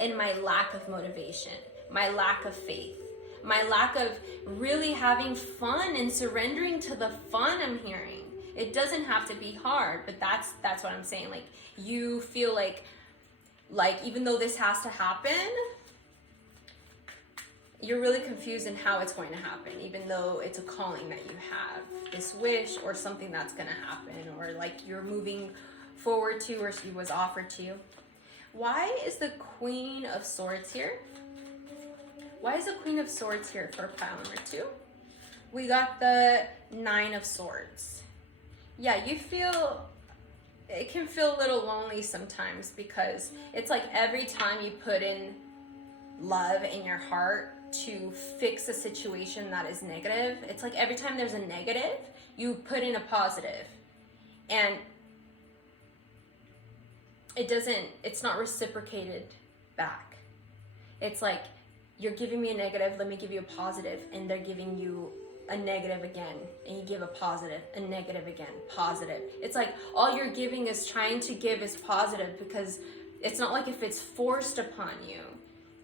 and my lack of motivation, my lack of faith, my lack of really having fun and surrendering to the fun I'm hearing. It doesn't have to be hard, but that's what I'm saying. Like, you feel like even though this has to happen, you're really confused in how it's going to happen, even though it's a calling that you have, this wish or something that's going to happen, or like you're moving forward to, or she was offered to you. Why is the Queen of Swords here? Why is the Queen of Swords here for pile number 2? We got the Nine of Swords. Yeah, it can feel a little lonely sometimes, because it's like every time you put in love in your heart to fix a situation that is negative, it's like every time there's a negative, you put in a positive, and it's not reciprocated back. It's like, you're giving me a negative, let me give you a positive, and they're giving you a negative again, and you give a positive, a negative again, positive. It's like all you're giving is trying to give is positive, because it's not like if it's forced upon you.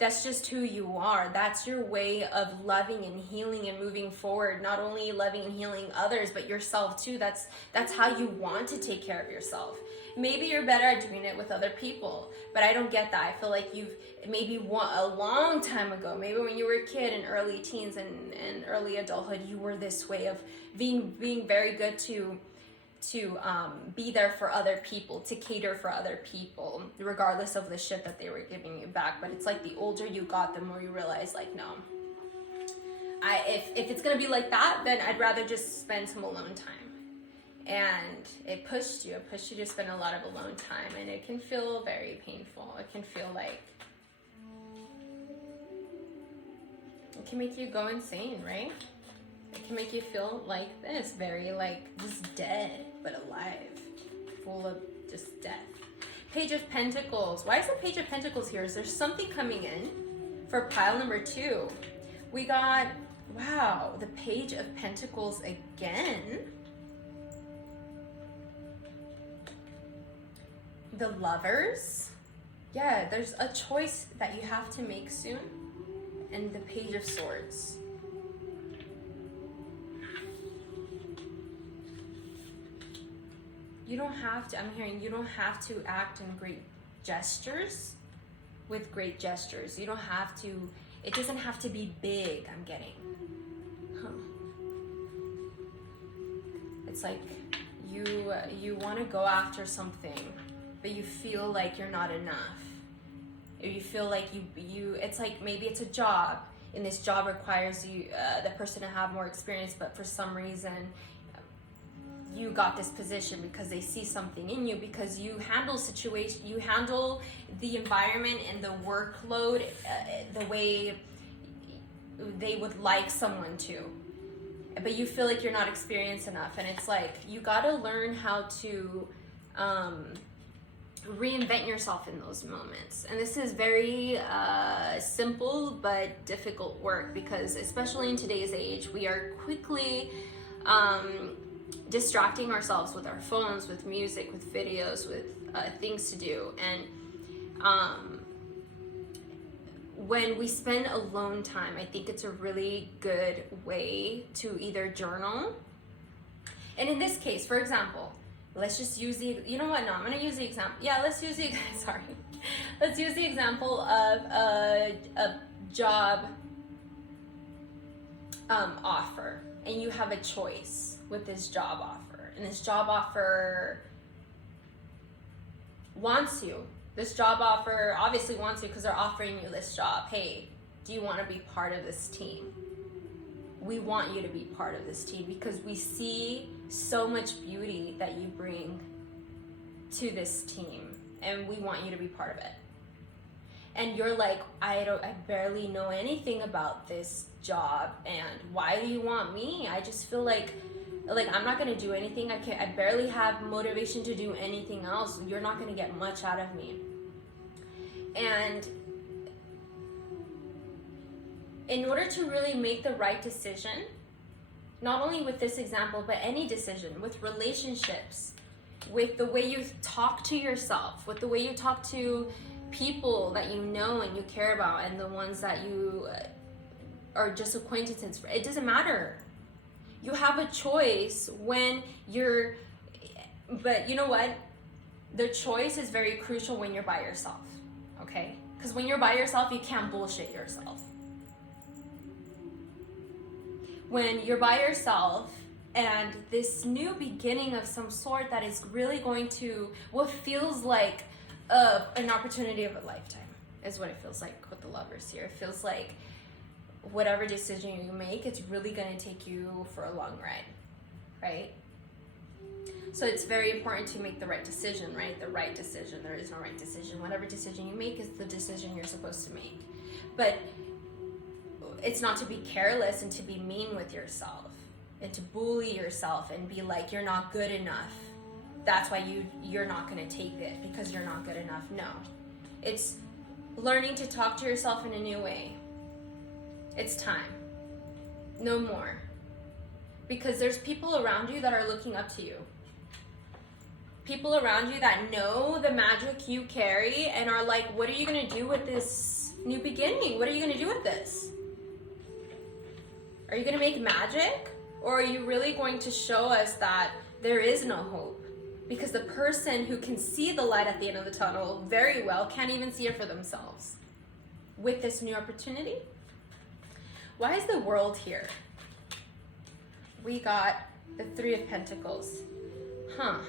That's just who you are. That's your way of loving and healing and moving forward. Not only loving and healing others, but yourself too. That's how you want to take care of yourself. Maybe you're better at doing it with other people, but I don't get that. I feel like you've maybe a long time ago, maybe when you were a kid in early teens and early adulthood, you were this way of being very good to be there for other people, to cater for other people, regardless of the shit that they were giving you back. But it's like the older you got, the more you realize, like, no, if it's gonna be like that, then I'd rather just spend some alone time. And it pushed you to spend a lot of alone time, and it can feel very painful. It can feel like, it can make you go insane, right? It can make you feel like this, very like just dead, but alive, full of just death. Page of Pentacles. Why is the Page of Pentacles here? Is there something coming in for pile number 2? We got, wow, the Page of Pentacles again. The Lovers. Yeah, there's a choice that you have to make soon. And the Page of Swords. You don't have to, I'm hearing, you don't have to act in great gestures with great gestures. You don't have to, it doesn't have to be big, I'm getting. It's like you want to go after something, but you feel like you're not enough. Or you feel like you it's like maybe it's a job, and this job requires you, the person to have more experience, but for some reason, you got this position because they see something in you, because you handle the environment and the workload the way they would like someone to, but you feel like you're not experienced enough. And it's like, you got to learn how to reinvent yourself in those moments. And this is very simple but difficult work, because especially in today's age, we are quickly distracting ourselves with our phones, with music, with videos, with things to do. And when we spend alone time, I think it's a really good way to either journal. And in this case, for example, let's just use you know what, no, I'm gonna use the example. Yeah, let's use the example of a job offer, and you have a choice with this job offer, and this job offer wants you. This job offer obviously wants you because they're offering you this job. Hey, do you want to be part of this team? We want you to be part of this team because we see so much beauty that you bring to this team, and we want you to be part of it. And you're like, I barely know anything about this job, and why do you want me? I just feel like I'm not gonna do anything. I barely have motivation to do anything else. You're not gonna get much out of me. And in order to really make the right decision, not only with this example, but any decision, with relationships, with the way you talk to yourself, with the way you talk to people that you know and you care about, and the ones that you are just acquaintances, it doesn't matter. You have a choice when you're, but you know what? The choice is very crucial when you're by yourself, okay? Because when you're by yourself, you can't bullshit yourself. When you're by yourself and this new beginning of some sort that is really going to, what feels like an opportunity of a lifetime is what it feels like with the lovers here. It feels like whatever decision you make, it's really going to take you for a long ride, right? So it's very important to make the right decision, right? The right decision. There is no right decision. Whatever decision you make is the decision you're supposed to make. But it's not to be careless and to be mean with yourself and to bully yourself and be like, you're not good enough. That's why you're not going to take it because you're not good enough. No. It's learning to talk to yourself in a new way. It's time. No more. Because there's people around you that are looking up to you. People around you that know the magic you carry and are like, what are you going to do with this new beginning? What are you going to do with this? Are you going to make magic? Or are you really going to show us that there is no hope? Because the person who can see the light at the end of the tunnel very well can't even see it for themselves. With this new opportunity, why is the world here? We got the Three of Pentacles. I'm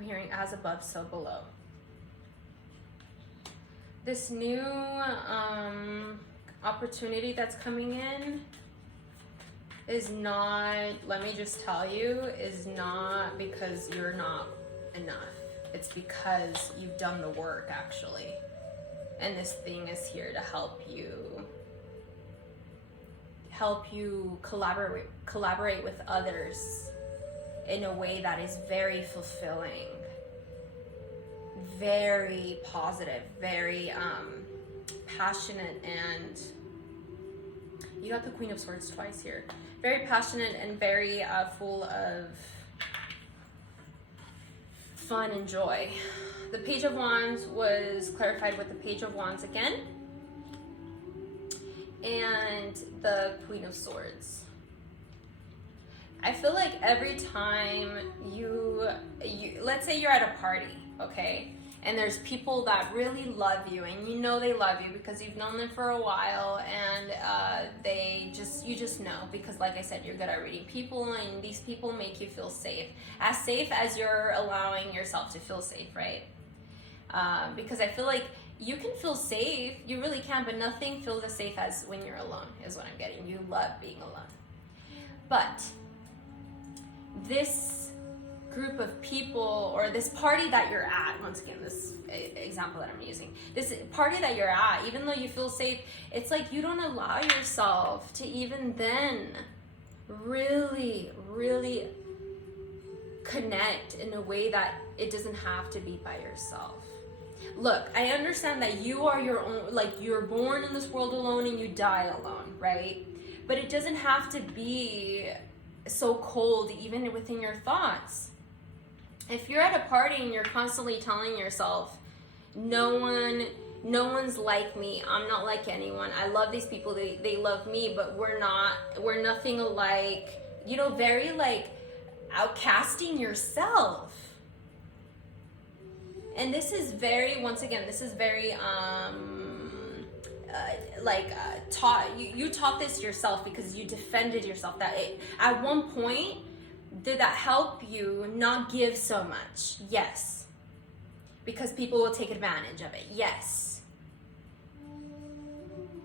hearing as above, so below. This new opportunity that's coming in is not, let me just tell you, is not because you're not enough. It's because you've done the work, actually. And this thing is here to help you collaborate with others in a way that is very fulfilling, very positive, very passionate, and you got the Queen of Swords twice here. Very passionate and very full of fun and joy. The Page of Wands was clarified with the Page of Wands again, and the Queen of Swords. I feel like every time you let's say you're at a party, okay? And there's people that really love you, and you know they love you because you've known them for a while, and you just know, because like I said, you're good at reading people, and these people make you feel safe as you're allowing yourself to feel safe, right? Because I feel like you can feel safe, you really can, but nothing feels as safe as when you're alone, is what I'm getting. You love being alone. But this group of people, or this party that you're at, once again, this example that I'm using, this party that you're at, even though you feel safe, it's like you don't allow yourself to even then really, really connect in a way that it doesn't have to be by yourself. Look, I understand that you are your own, like you're born in this world alone and you die alone, right? But it doesn't have to be so cold even within your thoughts. If you're at a party and you're constantly telling yourself, no one's like me, I'm not like anyone, I love these people, they love me, but we're nothing alike, very like outcasting yourself. And this is very, once again, this is very taught. You taught this yourself because you defended yourself. That at one point, did that help you not give so much? Yes. Because people will take advantage of it. Yes.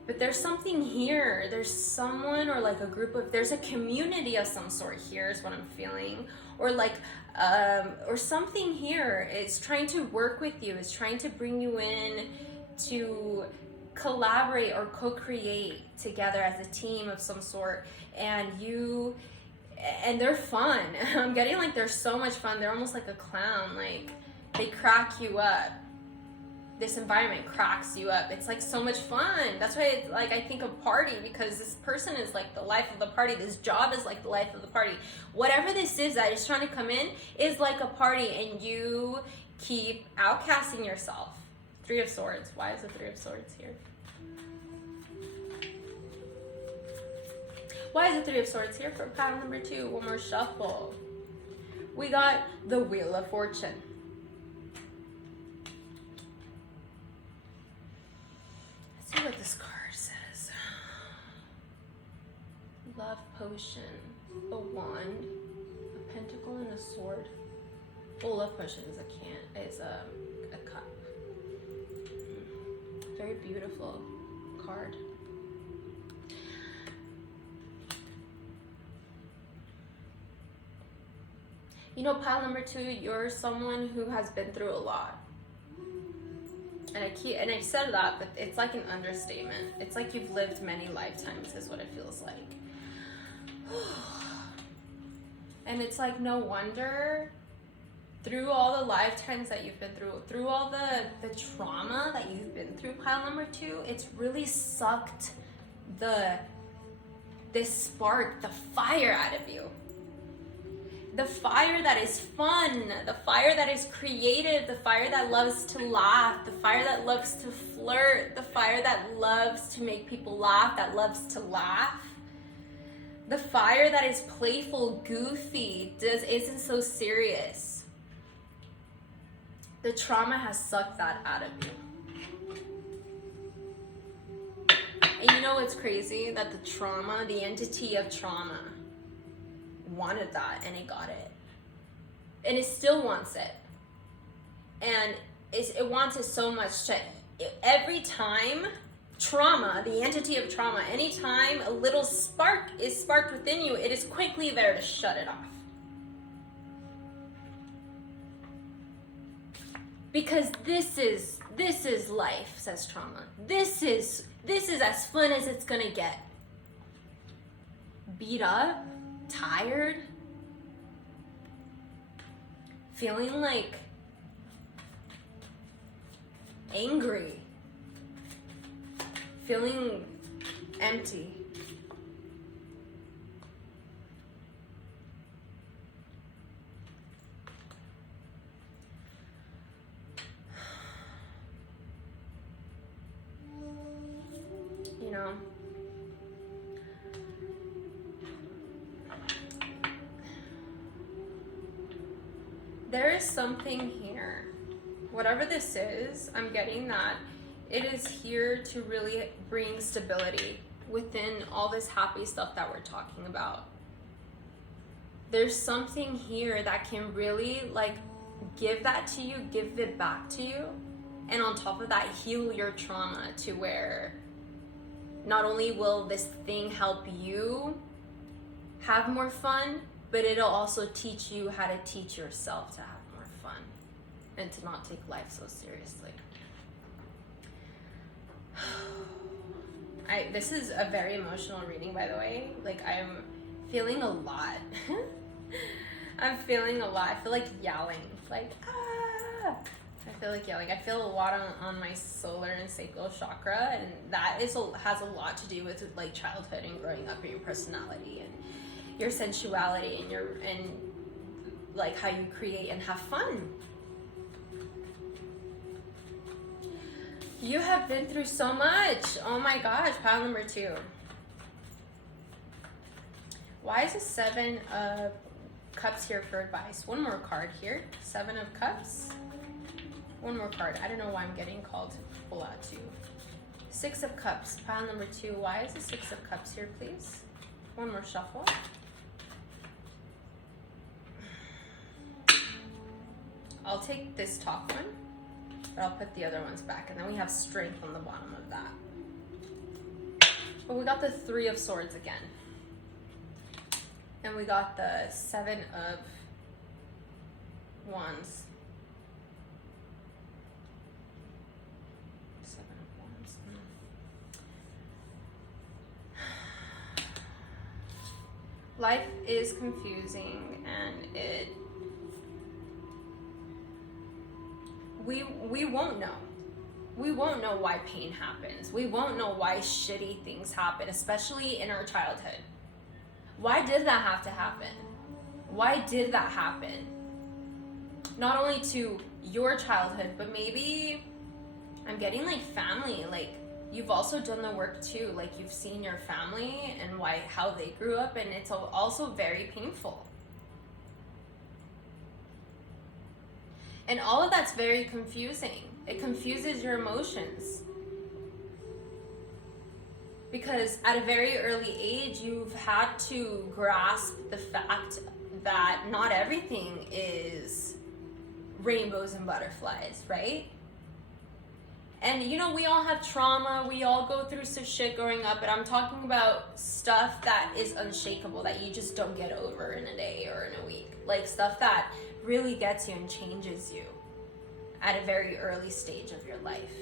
But there's something here. There's someone or like a group of, there's a community of some sort here is what I'm feeling. Or like, or something here is trying to work with you, is trying to bring you in to collaborate or co-create together as a team of some sort. And they're fun. I'm getting like they're so much fun. They're almost like a clown. Like they crack you up. This environment cracks you up. It's like so much fun. That's why it's like I think of party, because this person is like the life of the party. This job is like the life of the party. Whatever this is that is trying to come in is like a party, and you keep outcasting yourself. Three of Swords. Why is the Three of Swords here? Why is the Three of Swords here for pile number 2? One more shuffle. We got the Wheel of Fortune. Let's see what this card says. Love Potion, a wand, a pentacle, and a sword. Well, Love Potion is a cup. Very beautiful card. You know, pile number 2, you're someone who has been through a lot. And I've said that, but it's like an understatement. It's like you've lived many lifetimes is what it feels like. And it's like no wonder through all the lifetimes that you've been through all the trauma that you've been through, pile number 2, it's really sucked this spark, the fire out of you. The fire that is fun, the fire that is creative, the fire that loves to laugh, the fire that loves to flirt, the fire that loves to make people laugh, that loves to laugh. The fire that is playful, goofy, isn't so serious. The trauma has sucked that out of you. And you know what's crazy? That the trauma, the entity of trauma, wanted that, and it got it, and it still wants it, and it wants it so much to every time trauma, the entity of trauma, anytime a little spark is sparked within you, it is quickly there to shut it off, because this is life, says trauma. This is as fun as it's gonna get. Beat up, tired, feeling like angry, feeling empty. You know, there is something here. Whatever this is, I'm getting that it is here to really bring stability within all this happy stuff that we're talking about. There's something here that can really like give that to you, give it back to you, and on top of that, heal your trauma to where not only will this thing help you have more fun, but it'll also teach you how to teach yourself to have more fun and to not take life so seriously. This is a very emotional reading, by the way. Like, I'm feeling a lot. I'm feeling a lot. I feel like yelling. Like, ah! I feel like yelling. I feel a lot on my solar and sacral chakra, and that has a lot to do with like childhood and growing up, and your personality and your sensuality and like how you create and have fun. You have been through so much. Oh my gosh, pile number 2. Why is the 7 of Cups here for advice? One more card here. 7 of Cups. One more card. I don't know why I'm getting called to pull out two. Six of Cups, pile number 2. Why is the Six of Cups here, please? One more shuffle. I'll take this top one, but I'll put the other ones back. And then we have Strength on the bottom of that. But we got the 3 of Swords again. And we got the 7 of Wands. 7 of Wands. Life is confusing, and we won't know. We won't know why pain happens. We won't know why shitty things happen, especially in our childhood. Why did that have to happen? Why did that happen? Not only to your childhood, but maybe I'm getting like family. Like, you've also done the work too. Like, you've seen your family and how they grew up, and it's also very painful. And all of that's very confusing. It confuses your emotions. Because at a very early age, you've had to grasp the fact that not everything is rainbows and butterflies, right? And you know, we all have trauma, we all go through some shit growing up, but I'm talking about stuff that is unshakable, that you just don't get over in a day or in a week. Like stuff that really gets you and changes you at a very early stage of your life.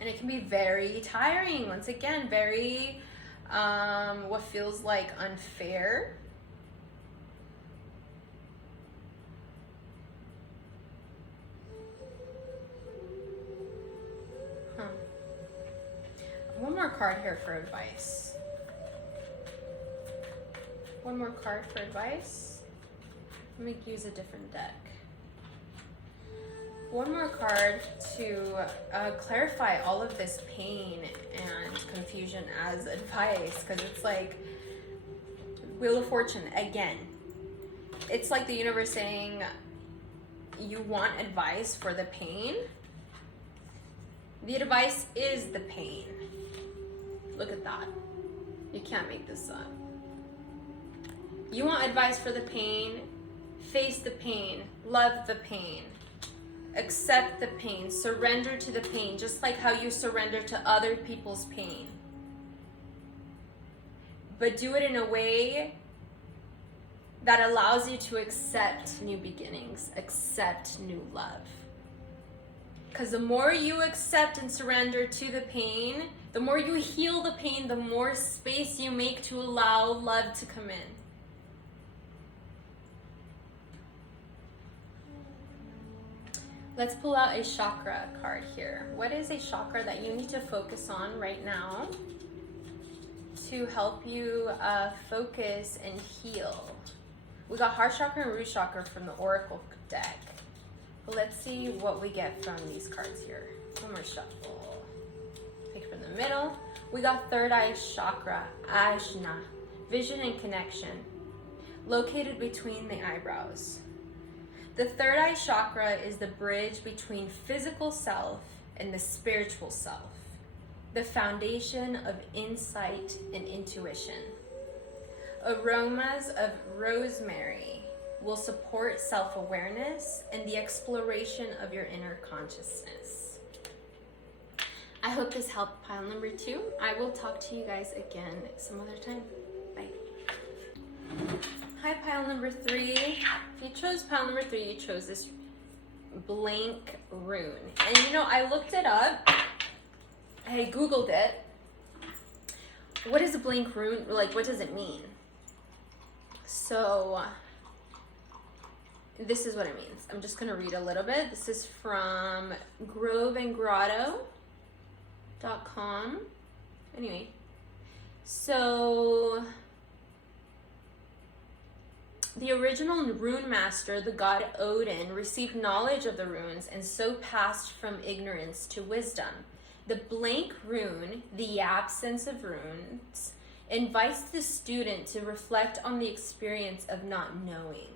And it can be very tiring, once again, very, what feels like unfair. One more card here for advice. One more card for advice. Let me use a different deck. One more card to clarify all of this pain and confusion as advice, because it's like Wheel of Fortune again. It's like the universe saying, you want advice for the pain? The advice is the pain. Look at that. You can't make this up. You want advice for the pain? Face the pain. Love the pain. Accept the pain. Surrender to the pain, just like how you surrender to other people's pain. But do it in a way that allows you to accept new beginnings, accept new love. Because the more you accept and surrender to the pain, the more you heal the pain, the more space you make to allow love to come in. Let's pull out a chakra card here. What is a chakra that you need to focus on right now to help you focus and heal? We got heart chakra and root chakra from the Oracle deck. Let's see what we get from these cards here. One more shuffle. Pick from the middle. We got third eye chakra, Ajna, vision and connection, located between the eyebrows. The third eye chakra is the bridge between physical self and the spiritual self, the foundation of insight and intuition. Aromas of rosemary will support self-awareness and the exploration of your inner consciousness. I hope this helped pile number 2. I will talk to you guys again some other time. Bye. Hi, pile number 3. If you chose pile number 3, you chose this blank rune. And you know, I looked it up. I Googled it. What is a blank rune? Like, what does it mean? So, this is what it means. I'm just going to read a little bit. This is from groveandgrotto.com. Anyway, so the original rune master, the god Odin, received knowledge of the runes and so passed from ignorance to wisdom. The blank rune, the absence of runes, invites the student to reflect on the experience of not knowing.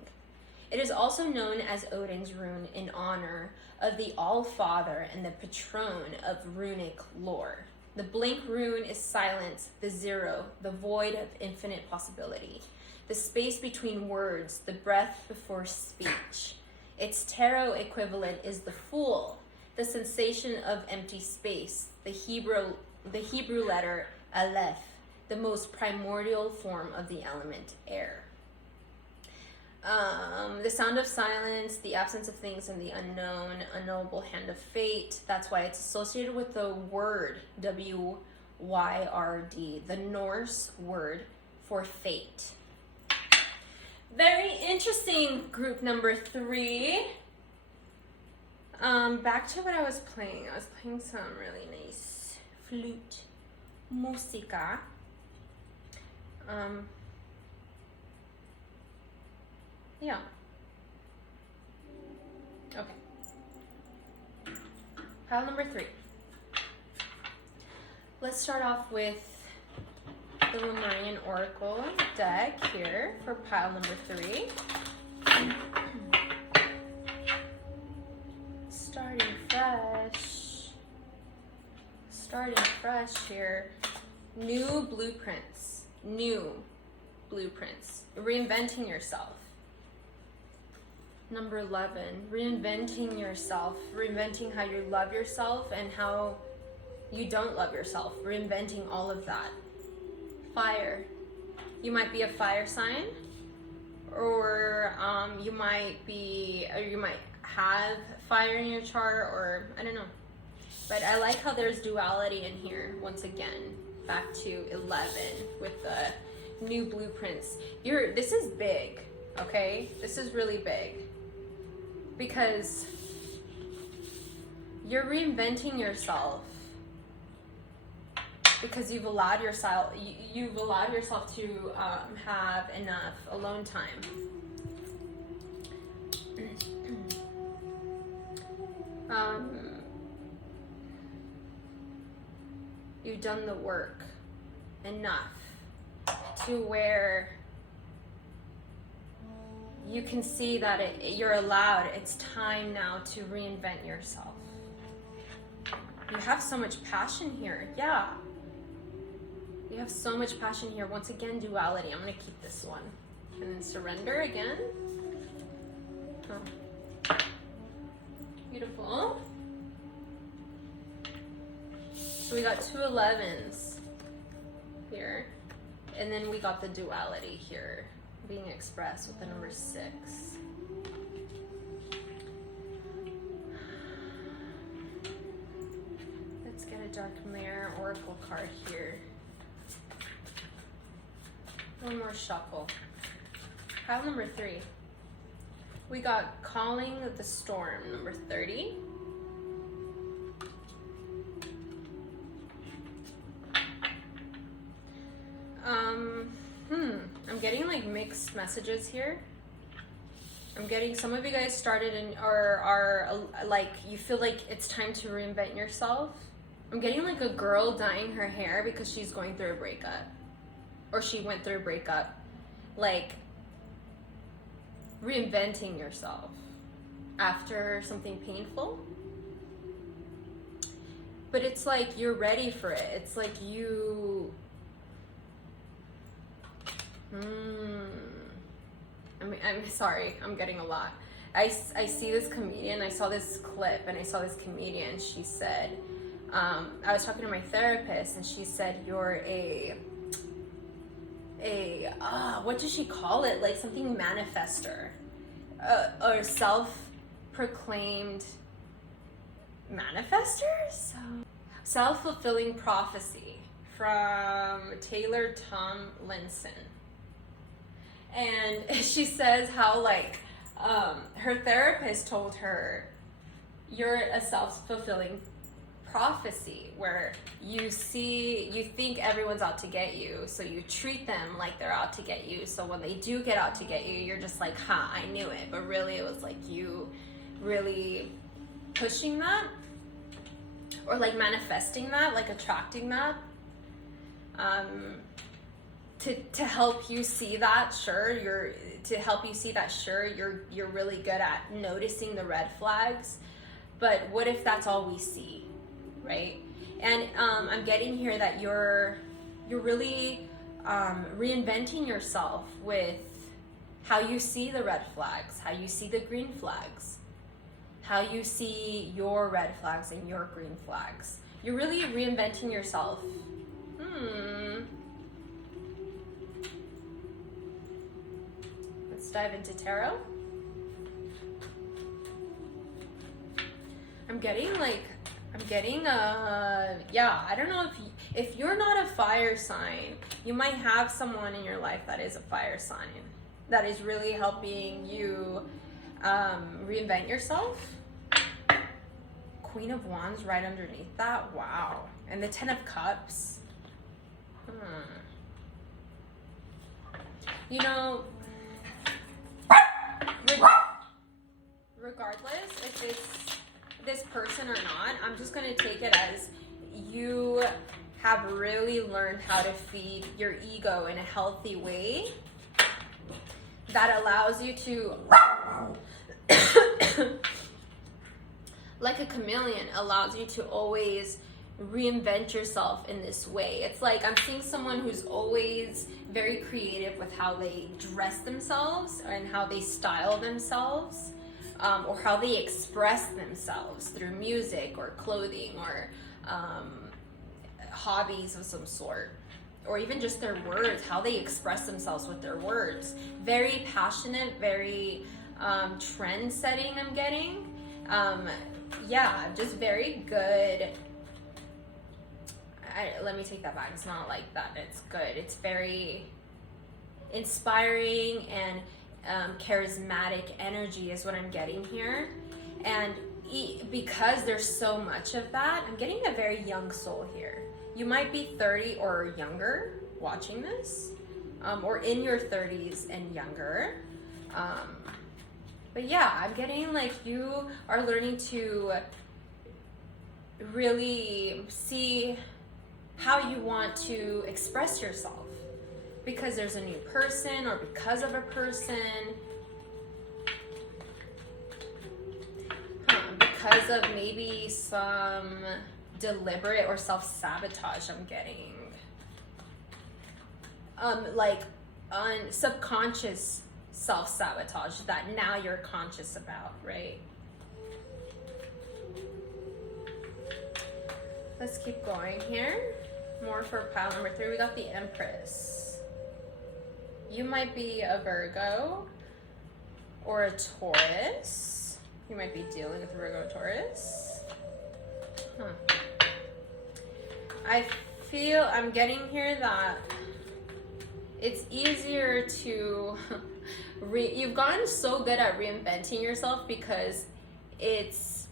It is also known as Odin's rune in honor of the All-Father and the patron of runic lore. The blank rune is silence, the zero, the void of infinite possibility, the space between words, the breath before speech. Its tarot equivalent is the Fool, the sensation of empty space, the Hebrew letter Aleph, the most primordial form of the element air. The sound of silence, the absence of things, and the unknown, unknowable hand of fate. That's why it's associated with the word W-Y-R-D, the Norse word for fate. Very interesting, group number 3. Back to what I was playing. I was playing some really nice flute musica. Yeah. Okay. Pile number 3. Let's start off with the Lemurian Oracle deck here for pile number 3. Starting fresh here. New blueprints. Reinventing yourself. Number 11, reinventing yourself. Reinventing how you love yourself and how you don't love yourself. Reinventing all of that. Fire. You might be a fire sign, or you might have fire in your chart, or I don't know. But I like how there's duality in here once again. Back to 11 with the new blueprints. This is big, okay? This is really big. Because you're reinventing yourself because you've allowed yourself to have enough alone time. You've done the work enough to where you can see that you're allowed. It's time now to reinvent yourself. You have so much passion here. Yeah. You have so much passion here. Once again, duality. I'm going to keep this one. And then surrender again. Oh. Beautiful. So we got 2 11s here. And then we got the duality here being expressed with the number 6. Let's get a Dark Mare Oracle card here. One more shuffle. Pile number 3. We got Calling the Storm, number 30. I'm getting like mixed messages here. I'm getting some of you guys started and are like, you feel like it's time to reinvent yourself. I'm getting like a girl dyeing her hair because she's going through a breakup, or she went through a breakup. Like reinventing yourself after something painful. But it's like you're ready for it. It's like you I'm sorry, I'm getting a lot. I see this comedian, I saw this clip and I saw this comedian. She said, I was talking to my therapist and she said, you're what does she call it? Like something manifester, or self-proclaimed manifester? So, self-fulfilling prophecy from Taylor Tomlinson. And she says how like her therapist told her, you're a self-fulfilling prophecy where you think everyone's out to get you, so you treat them like they're out to get you, so when they do get out to get you, you're just like, I knew it. But really it was like you really pushing that, or like manifesting that, like attracting that. to help you see that, sure, you're really good at noticing the red flags, but what if that's all we see, right? And I'm getting here that you're really reinventing yourself with how you see the red flags, how you see the green flags, how you see your red flags and your green flags. You're really reinventing yourself. Let's dive into tarot. I'm getting I don't know if you're not a fire sign, you might have someone in your life that is a fire sign that is really helping you reinvent yourself. Queen of Wands right underneath that. Wow. And the Ten of Cups. You know, regardless if it's this person or not, I'm just going to take it as you have really learned how to feed your ego in a healthy way that allows you to, like a chameleon, allows you to always reinvent yourself in this way. It's like I'm seeing someone who's always very creative with how they dress themselves and how they style themselves, or how they express themselves through music or clothing or hobbies of some sort, or even just their words, how they express themselves with their words. Very passionate, very trend setting, I'm getting. Yeah, just very good. Let me take that back. It's not like that. It's good. It's very inspiring and charismatic energy is what I'm getting here. And because there's so much of that, I'm getting a very young soul here. You might be 30 or younger watching this, or in your 30s and younger. But yeah, I'm getting like you are learning to really see how you want to express yourself because there's a new person or because of a person, because of maybe some deliberate or self-sabotage I'm getting, like subconscious self-sabotage that now you're conscious about, right? Let's keep going here. More for pile number 3. We got the Empress. You might be a Virgo or a Taurus. You might be dealing with Virgo, Taurus. I'm getting here that it's easier to you've gotten so good at reinventing yourself because it's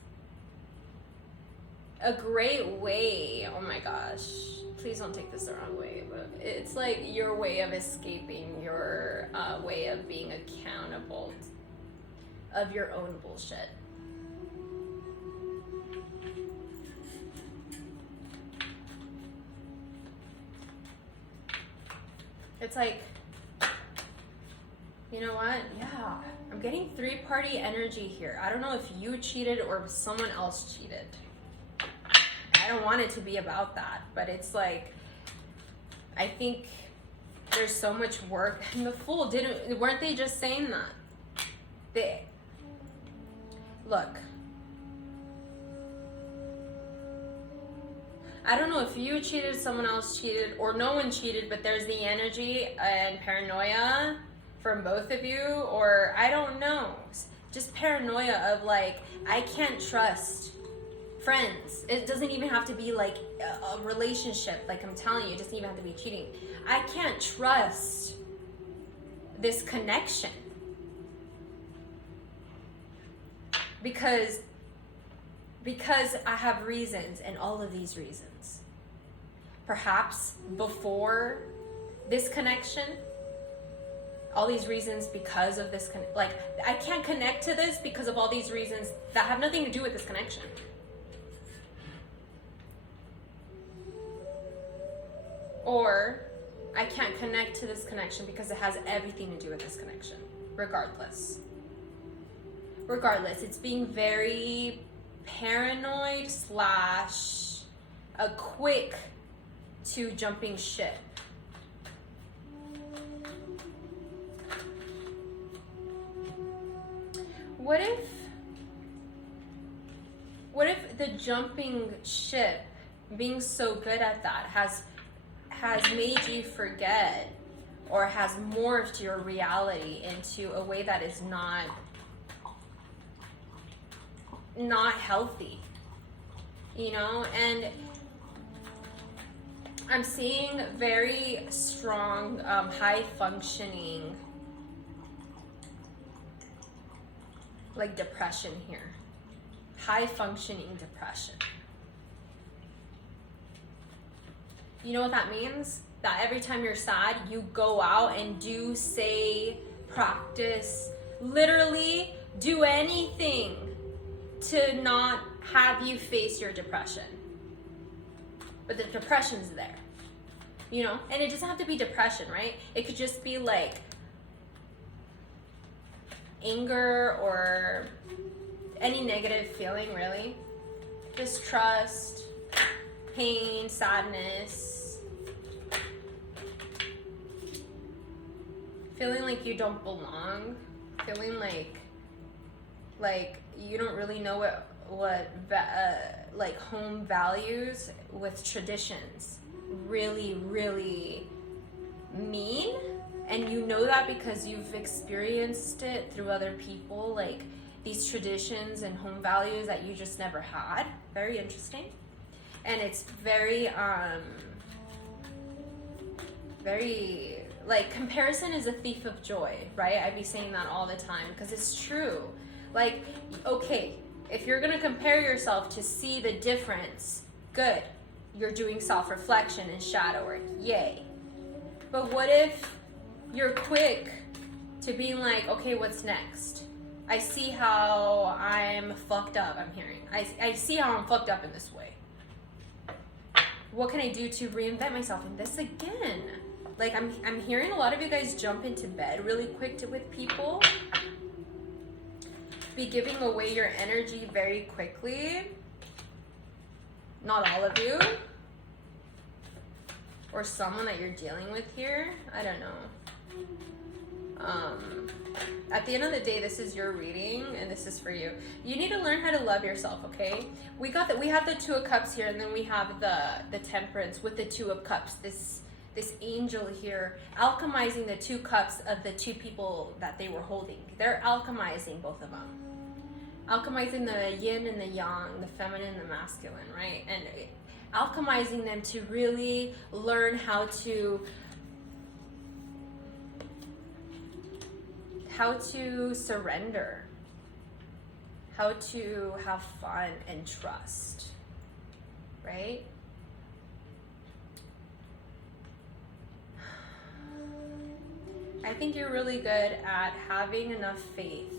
a great way. Oh my gosh, please don't take this the wrong way, but it's like your way of escaping, your way of being accountable of your own bullshit. It's like, you know what? Yeah, I'm getting 3-party energy here. I don't know if you cheated or someone else cheated. I don't want it to be about that, but it's like, I think there's so much work. And the Fool, weren't they just saying that? Look, I don't know if you cheated, someone else cheated, or no one cheated, but there's the energy and paranoia from both of you, or I don't know. Just paranoia of like, I can't trust friends. It doesn't even have to be like a relationship. Like I'm telling you, it doesn't even have to be cheating. I can't trust this connection because I have reasons, and all of these reasons. Perhaps before this connection, all these reasons because of this, like I can't connect to this because of all these reasons that have nothing to do with this connection. Or I can't connect to this connection because it has everything to do with this connection, regardless. Regardless, it's being very paranoid / a quick to jumping ship. What if the jumping ship, being so good at that, has made you forget, or has morphed your reality into a way that is not healthy, you know? And I'm seeing very strong, high functioning, like depression here. High functioning depression. You know what that means? That every time you're sad, you go out and do, say, practice, literally do anything to not have you face your depression. But the depression's there, you know? And it doesn't have to be depression, right? It could just be like anger or any negative feeling, really. Distrust, pain, sadness, feeling like you don't belong, feeling like you don't really know what like home values with traditions really mean, and you know that because you've experienced it through other people, like these traditions and home values that you just never had. Very interesting. And it's very like, comparison is a thief of joy, right? I'd be saying that all the time because it's true. Like, okay, if you're gonna compare yourself to see the difference, good. You're doing self-reflection and shadow work, yay. But what if you're quick to being like, okay, what's next? I see how I'm fucked up, I'm hearing. I see how I'm fucked up in this way. What can I do to reinvent myself in this again? Like, I'm hearing a lot of you guys jump into bed really quick with people. Be giving away your energy very quickly. Not all of you. Or someone that you're dealing with here. I don't know. At the end of the day, this is your reading and this is for you. You need to learn how to love yourself, okay? We have the Two of Cups here, and then we have the Temperance with the Two of Cups. This angel here alchemizing the 2 cups of the 2 people that they were holding. They're alchemizing both of them. Alchemizing the yin and the yang, the feminine and the masculine, right? And alchemizing them to really learn how to surrender, how to have fun and trust, right? I think you're really good at having enough faith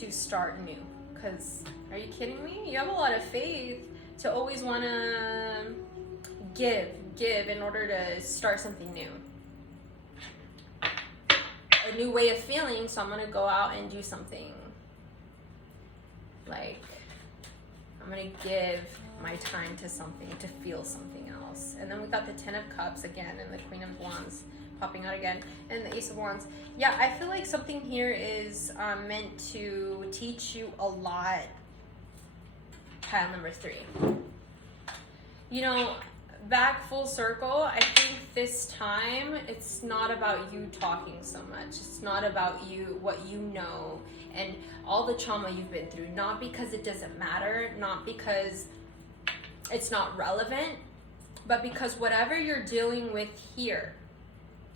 to start new. Because, are you kidding me? You have a lot of faith to always want to give in order to start something new. A new way of feeling, so I'm going to go out and do something. Like, I'm going to give my time to something, to feel something else. And then we got the 10 of Cups again, and the Queen of Wands popping out again, and the Ace of Wands. Yeah, I feel like something here is meant to teach you a lot. Pile number 3. You know, back full circle, I think this time it's not about you talking so much. It's not about you, what you know, and all the trauma you've been through. Not because it doesn't matter, not because it's not relevant, but because whatever you're dealing with here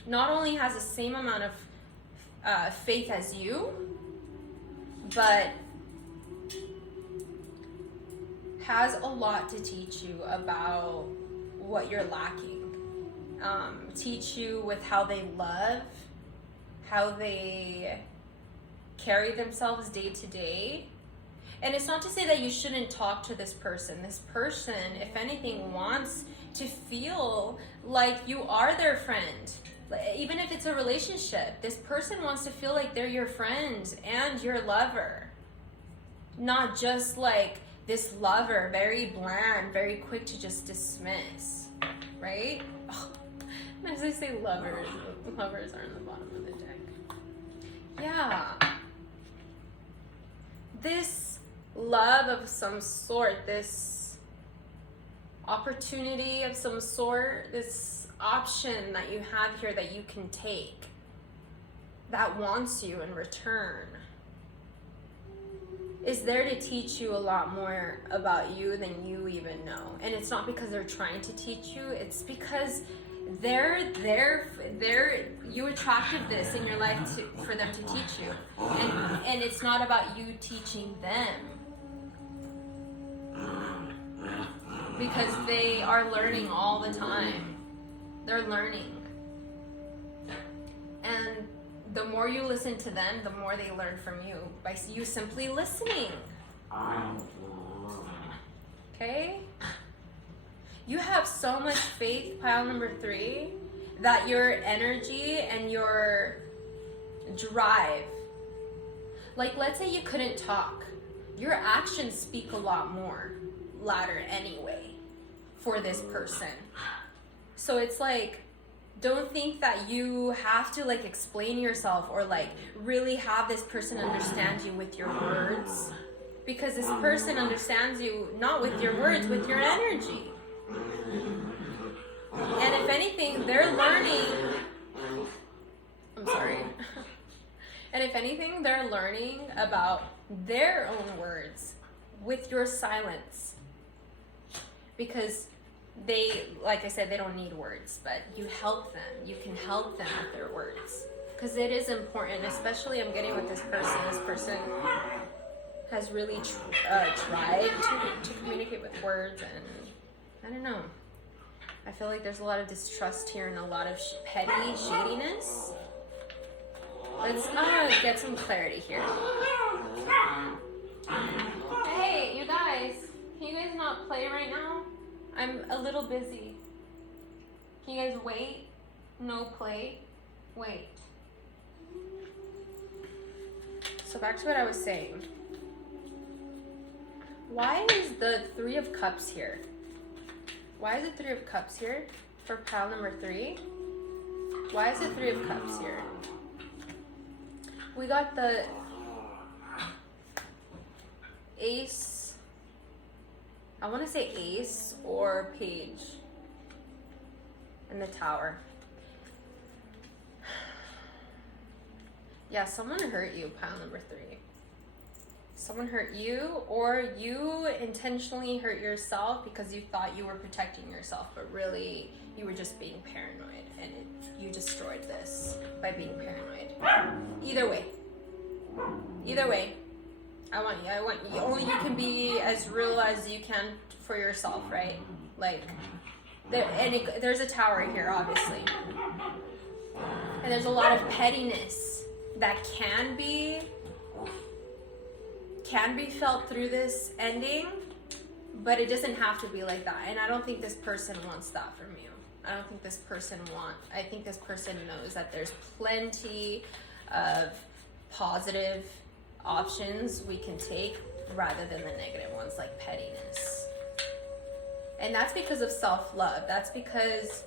not only has the same amount of faith as you, but has a lot to teach you about what you're lacking. Teach you with how they love, how they carry themselves day to day, And it's not to say that you shouldn't talk to this person. This person, if anything, wants to feel like you are their friend. Even if it's a relationship, this person wants to feel like they're your friend and your lover. Not just like this lover, very bland, very quick to just dismiss, right? Oh, as I say lovers are on the bottom of the deck. Yeah. This love of some sort, this opportunity of some sort, this option that you have here that you can take, that wants you in return, is there to teach you a lot more about you than you even know. And it's not because they're trying to teach you, it's because you attracted this in your life for them to teach you. And it's not about you teaching them. Because they are learning all the time. They're learning. And the more you listen to them, the more they learn from you by you simply listening. Okay? You have so much faith, pile number 3, that your energy and your drive, like let's say you couldn't talk, your actions speak a lot more louder anyway for this person. So it's like, don't think that you have to like explain yourself or like really have this person understand you with your words, because this person understands you not with your words, with your energy. And if anything, they're learning, I'm sorry. And if anything, they're learning about their own words with your silence. Because they, like I said, they don't need words, but you help them. You can help them with their words. Because it is important, especially I'm getting with this person. This person has really tried to communicate with words, and I don't know. I feel like there's a lot of distrust here and a lot of petty shadiness. Let's get some clarity here. Hey, you guys. Can you guys not play right now? I'm a little busy. Can you guys wait? No play? Wait. So back to what I was saying. Why is the 3 of Cups here? Why is the 3 of Cups here for pile number 3? Why is the 3 of Cups here? We got the Ace. I want to say Ace or Page in the Tower. Yeah, someone hurt you, pile number 3. Someone hurt you, or you intentionally hurt yourself because you thought you were protecting yourself, but really you were just being paranoid, and you destroyed this by being paranoid. Either way, I want you. Only you can be as real as you can for yourself, right? Like, there's a Tower here, obviously, and there's a lot of pettiness that can be felt through this ending, but it doesn't have to be like that. And I don't think this person wants that from you. I think this person knows that there's plenty of positive options we can take rather than the negative ones like pettiness. And that's because of self-love. That's because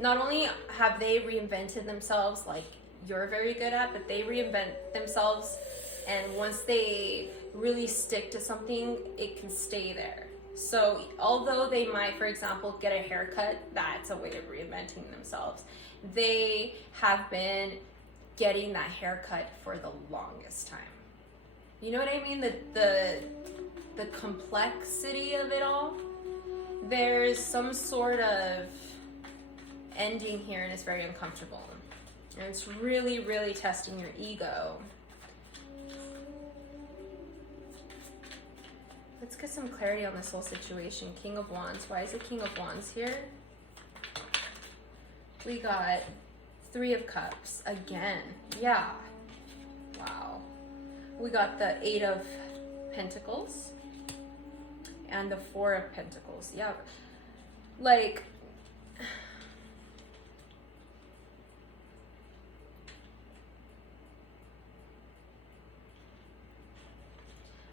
not only have they reinvented themselves like you're very good at, but they reinvent themselves, and once they really stick to something, it can stay there. So although they might, for example, get a haircut, that's a way of reinventing themselves. They have been getting that haircut for the longest time. You know what I mean? The complexity of it all. There's some sort of ending here, and it's very uncomfortable. And it's really, really testing your ego. Let's get some clarity on this whole situation. King of Wands. Why is the King of Wands here? We got 3 of Cups again. Yeah. Wow. We got the 8 of Pentacles and the Four of Pentacles. Yeah, like,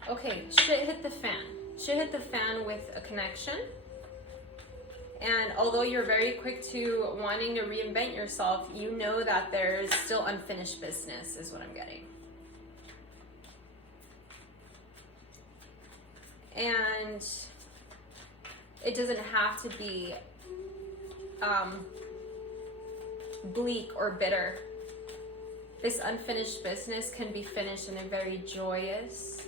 okay, shit hit the fan. Shit hit the fan with a connection. And although you're very quick to wanting to reinvent yourself, you know that there's still unfinished business, is what I'm getting. And it doesn't have to be bleak or bitter. This unfinished business can be finished in a very joyous,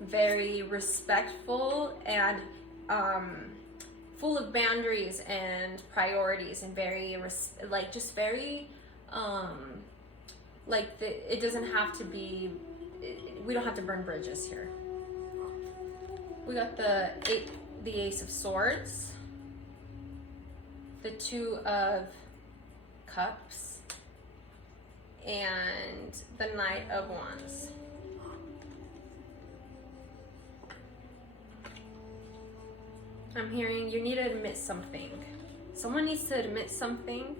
very respectful, and full of boundaries and priorities, and very like just very like it doesn't have to be. We don't have to burn bridges here. We got the Ace of Swords, the Two of Cups, and the Knight of Wands. I'm hearing you need to admit something. Someone needs to admit something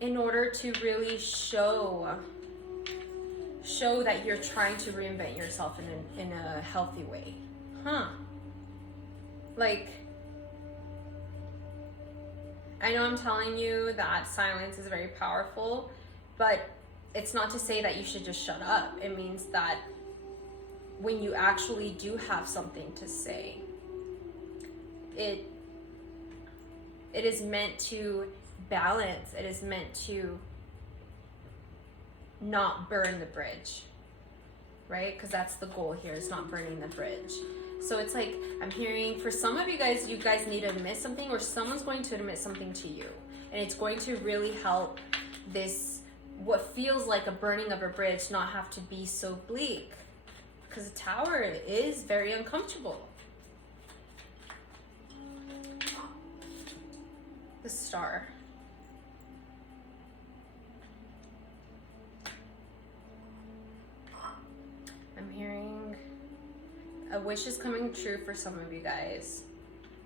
in order to really show that you're trying to reinvent yourself in a healthy way. Like, I know I'm telling you that silence is very powerful, but it's not to say that you should just shut up. It means that when you actually do have something to say, it is meant to balance. It is meant to not burn the bridge, right? Because that's the goal here, is not burning the bridge. So it's like, I'm hearing for some of you guys need to admit something, or someone's going to admit something to you, and it's going to really help this, what feels like a burning of a bridge, not have to be so bleak, because the Tower is very uncomfortable. The Star. I'm hearing a wish is coming true for some of you guys,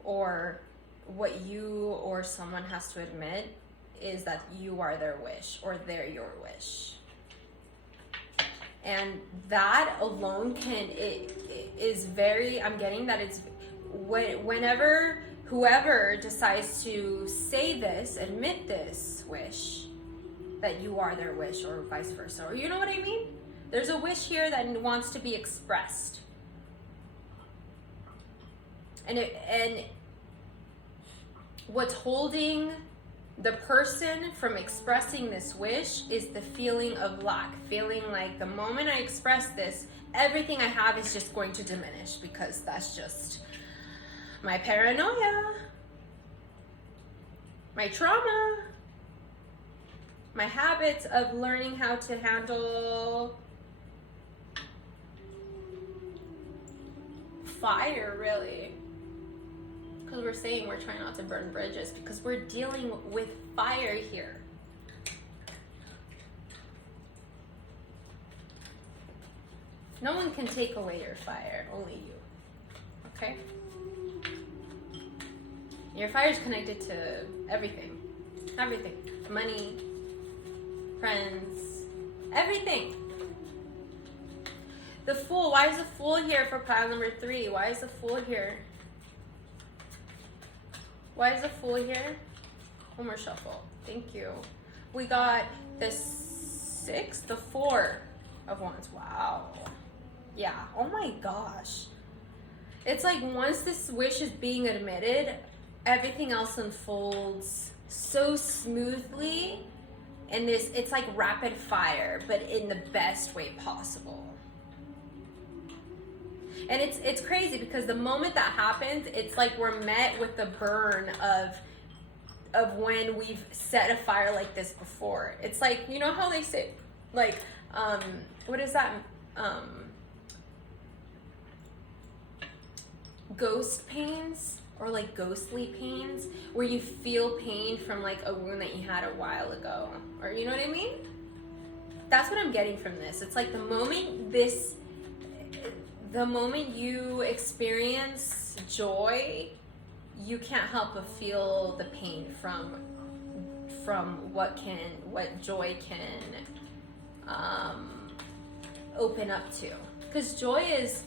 or what you or someone has to admit is that you are their wish, or they're your wish. And that alone it is very, I'm getting that it's whenever whoever decides to say this, admit this wish, that you are their wish, or vice versa, or you know what I mean? There's a wish here that wants to be expressed. And what's holding the person from expressing this wish is the feeling of lack, feeling like the moment I express this, everything I have is just going to diminish, because that's just my paranoia, my trauma, my habits of learning how to handle fire, really. Because we're saying we're trying not to burn bridges, because we're dealing with fire here. No one can take away your fire, only you. Okay? Your fire is connected to everything. Everything. Money, friends, everything. The Fool. Why is the Fool here for pile number 3? Why is the Fool here? Why is the Fool here? One more shuffle. Thank you. We got the 6, the 4 of Wands. Wow. Yeah. Oh my gosh. It's like once this wish is being admitted, everything else unfolds so smoothly. And it's like rapid fire, but in the best way possible. And it's crazy, because the moment that happens, it's like we're met with the burn of when we've set a fire like this before. It's like, you know how they say, like, what is that? Ghost pains, or like ghostly pains, where you feel pain from like a wound that you had a while ago, or you know what I mean? That's what I'm getting from this. It's like the moment this the moment you experience joy, you can't help but feel the pain from what joy can open up to. Because joy is,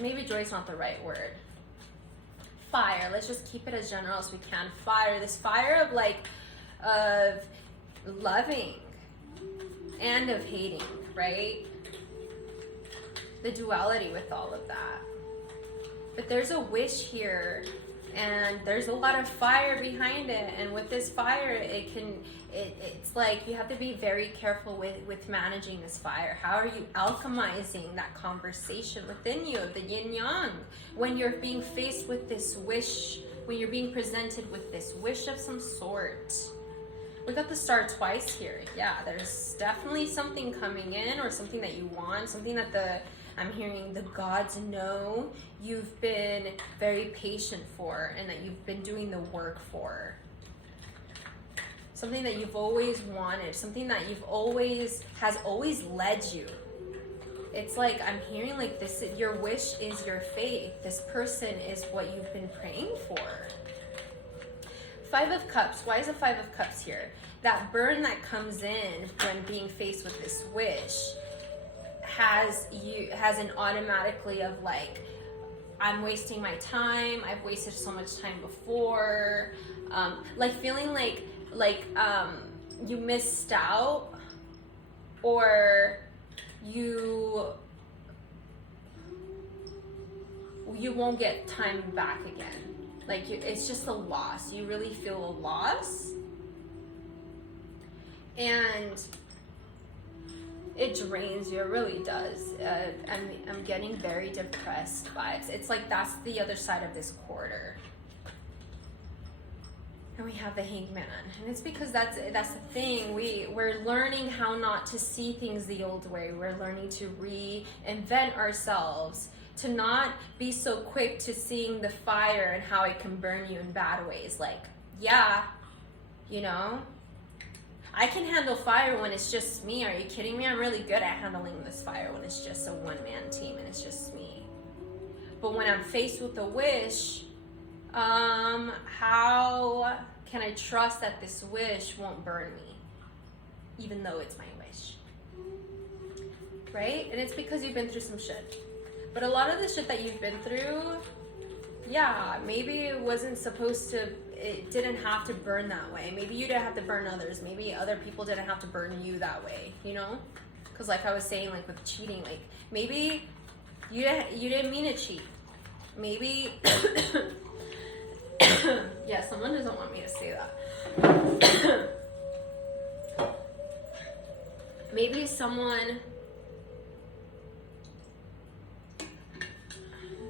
maybe joy is not the right word. Fire, let's just keep it as general as we can. Fire, this fire of loving and of hating, right? The duality with all of that. But there's a wish here, and there's a lot of fire behind it. And with this fire, it's like you have to be very careful with managing this fire. How are you alchemizing that conversation within you of the yin yang when you're being faced with this wish, when you're being presented with this wish of some sort? We got the star twice here. Yeah, there's definitely something coming in, or something that you want, something that I'm hearing the gods know you've been very patient for, and that you've been doing the work for. Something that you've always wanted, something that has always led you. It's like I'm hearing like this, your wish is your faith. This person is what you've been praying for. Five of Cups. Why is the Five of Cups here? That burn that comes in when being faced with this wish has an automatically of like, I'm wasting my time. I've wasted so much time before. Like feeling like you missed out, or you won't get time back again. Like it's just a loss. You really feel a loss, and it drains you. It really does. I'm getting very depressed vibes. It's like that's the other side of this quarter. And we have the Hangman, and it's because that's the thing. We're learning how not to see things the old way. We're learning to reinvent ourselves, to not be so quick to seeing the fire and how it can burn you in bad ways. Like, yeah, you know, I can handle fire when it's just me. Are you kidding me? I'm really good at handling this fire when it's just a one-man team and it's just me. But when I'm faced with a wish, how can I trust that this wish won't burn me, even though it's my wish, right? And it's because you've been through some shit. But a lot of the shit that you've been through, yeah, maybe it wasn't supposed to, it didn't have to burn that way. Maybe you didn't have to burn others. Maybe other people didn't have to burn you that way, you know? Because like I was saying, like with cheating, like maybe you didn't mean to cheat. Maybe... Yeah, someone doesn't want me to say that. Maybe someone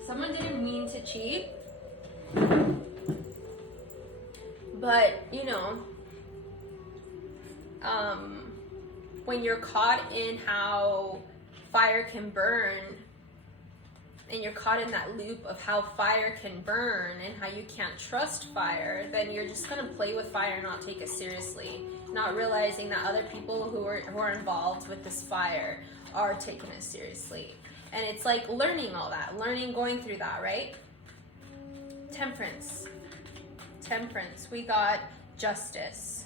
didn't mean to cheat, but you know, when you're caught in how fire can burn, and you're caught in that loop of how fire can burn and how you can't trust fire, then you're just gonna play with fire and not take it seriously, not realizing that other people who are involved with this fire are taking it seriously. And it's like learning all that, going through that, right? Temperance. We got Justice.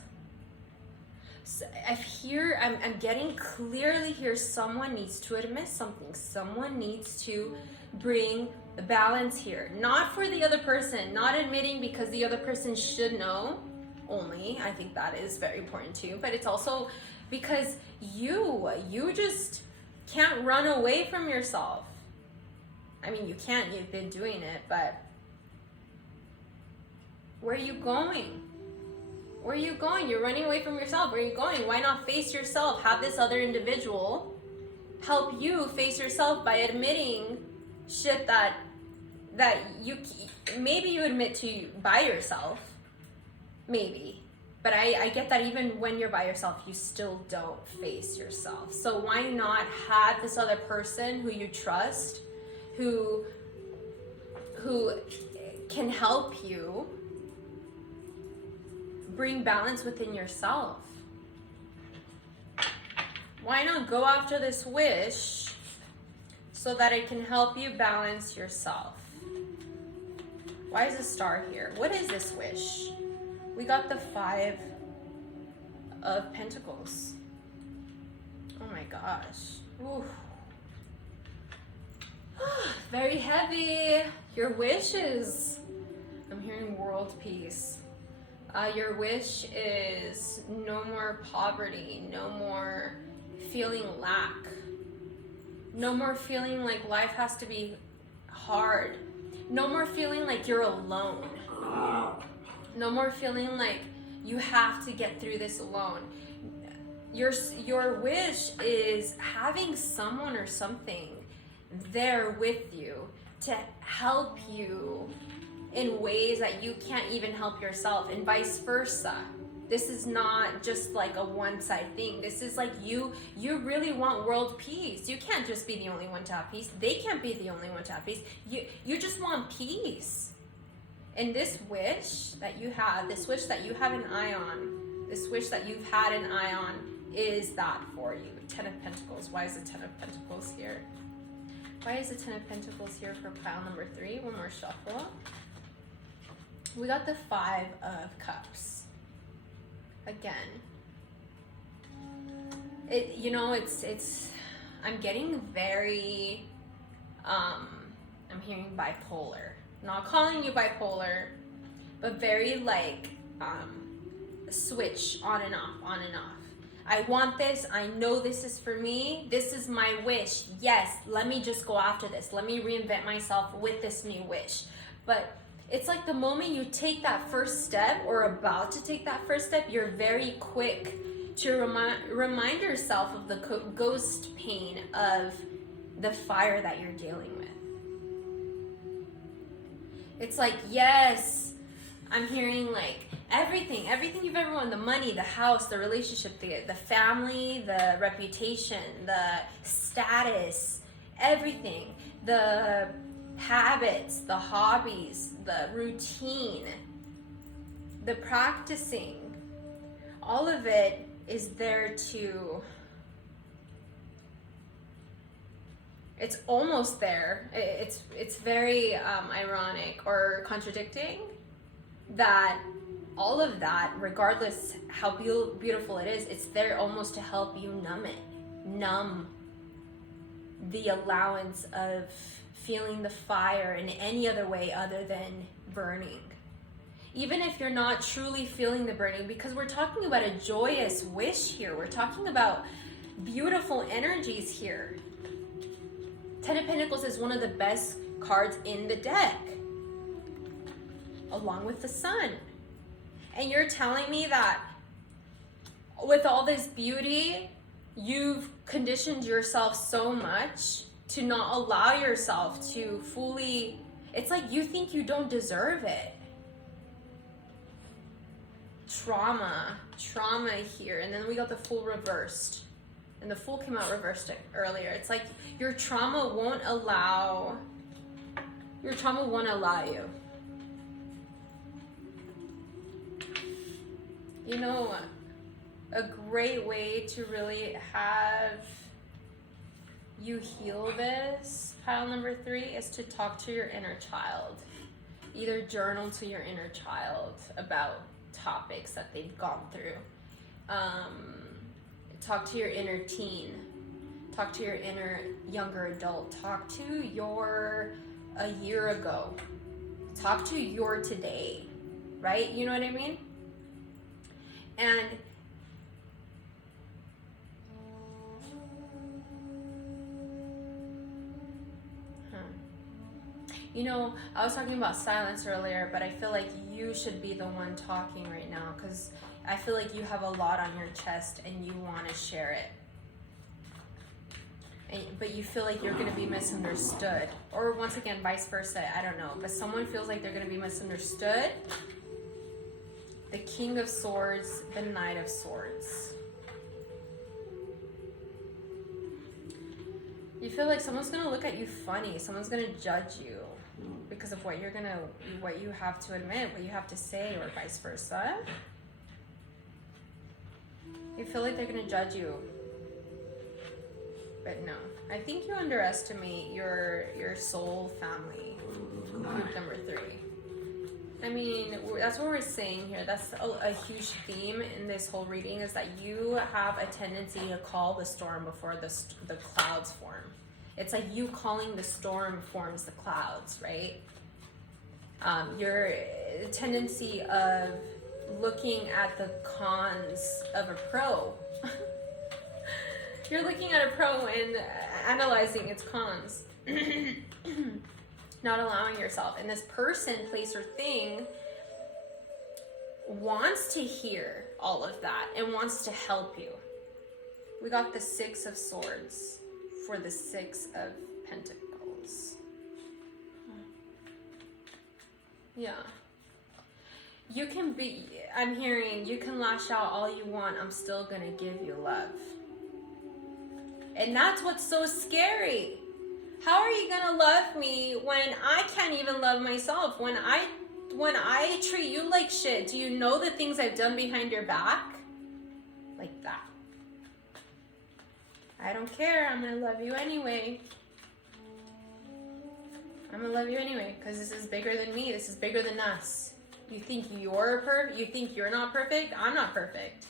So I'm getting clearly here, someone needs to admit something. Someone needs to bring the balance here. Not for the other person, not admitting because the other person should know only. I think that is very important too. But it's also because you just can't run away from yourself. I mean, you can't, you've been doing it, but where are you going? Where are you going? You're running away from yourself. Where are you going? Why not face yourself? Have this other individual help you face yourself by admitting shit that you maybe you admit to by yourself, maybe. But I get that even when you're by yourself, you still don't face yourself. So why not have this other person who you trust, who can help you bring balance within yourself? Why not go after this wish so that it can help you balance yourself. Why is a star here? What is this wish? We got the 5 of Pentacles. Oh my gosh. Ooh. Very heavy. Your wishes. I'm hearing world peace. Your wish is no more poverty, no more feeling lack, no more feeling like life has to be hard, no more feeling like you're alone, no more feeling like you have to get through this alone. Your wish is having someone or something there with you to help you in ways that you can't even help yourself, and vice versa. This is not just like a one-side thing. This is like you really want world peace. You can't just be the only one to have peace. They can't be the only one to have peace. You just want peace. And this wish that you have, this wish that you have an eye on, this wish that you've had an eye on is that for you. 10 of Pentacles. Why is the 10 of Pentacles here? Why is the 10 of Pentacles here for pile number 3? One more shuffle. We got the 5 of Cups. Again. It's I'm getting very I'm hearing bipolar. Not calling you bipolar, but very like switch on and off, on and off. I want this. I know this is for me. This is my wish. Yes, let me just go after this. Let me reinvent myself with this new wish. But it's like the moment you take that first step or about to take that first step, you're very quick to remind yourself of the ghost pain of the fire that you're dealing with. It's like, yes, I'm hearing like everything you've ever wanted, the money, the house, the relationship, the family, the reputation, the status, everything, the habits, the hobbies, the routine, the practicing, all of it is there to, it's almost there. It's very ironic or contradicting that all of that, regardless how beautiful it is, it's there almost to help you numb the allowance of feeling the fire in any other way other than burning. Even if you're not truly feeling the burning, because we're talking about a joyous wish here. We're talking about beautiful energies here. 10 of Pentacles is one of the best cards in the deck, along with the Sun. And you're telling me that with all this beauty, you've conditioned yourself so much to not allow yourself to fully, it's like you think you don't deserve it. Trauma here. And then we got the Fool reversed. And the Fool came out reversed earlier. It's like your trauma won't allow you. You know, a great way to really have you heal this, pile number 3, is to talk to your inner child. Either journal to your inner child about topics that they've gone through. Talk to your inner teen. Talk to your inner younger adult. Talk to your a year ago. Talk to your today, right? You know what I mean? And you know, I was talking about silence earlier, but I feel like you should be the one talking right now, because I feel like you have a lot on your chest and you want to share it. But you feel like you're going to be misunderstood. Or once again, vice versa, I don't know. But someone feels like they're going to be misunderstood. The King of Swords, the Knight of Swords. You feel like someone's going to look at you funny. Someone's going to judge you because of what you have to admit, what you have to say, or vice versa. You feel like they're going to judge you. But no, I think you underestimate your soul family, group number 3. I mean, that's what we're saying here. That's a huge theme in this whole reading, is that you have a tendency to call the storm before the clouds form. It's like you calling the storm forms the clouds, right? Your tendency of looking at the cons of a pro. You're looking at a pro and analyzing its cons. Not allowing yourself. And this person, place, or thing wants to hear all of that and wants to help you. We got the 6 of Swords for the 6 of Pentacles. Yeah. You can be, I'm hearing, you can lash out all you want. I'm still going to give you love. And that's what's so scary. How are you gonna love me when I can't even love myself? When I treat you like shit, do you know the things I've done behind your back? Like that. I don't care, I'm gonna love you anyway. I'm gonna love you anyway, because this is bigger than me, this is bigger than us. You think you think you're not perfect? I'm not perfect.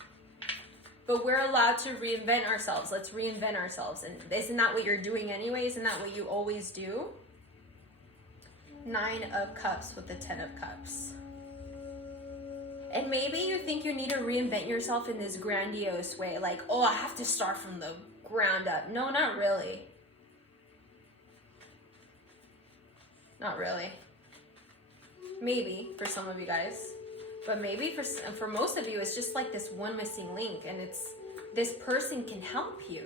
But we're allowed to reinvent ourselves. Let's reinvent ourselves. And isn't that what you're doing anyway? Isn't that what you always do? 9 of Cups with the 10 of Cups. And maybe you think you need to reinvent yourself in this grandiose way. Like, oh, I have to start from the ground up. No, not really. Not really. Maybe for some of you guys. But maybe for most of you, it's just like this one missing link, and it's this person can help you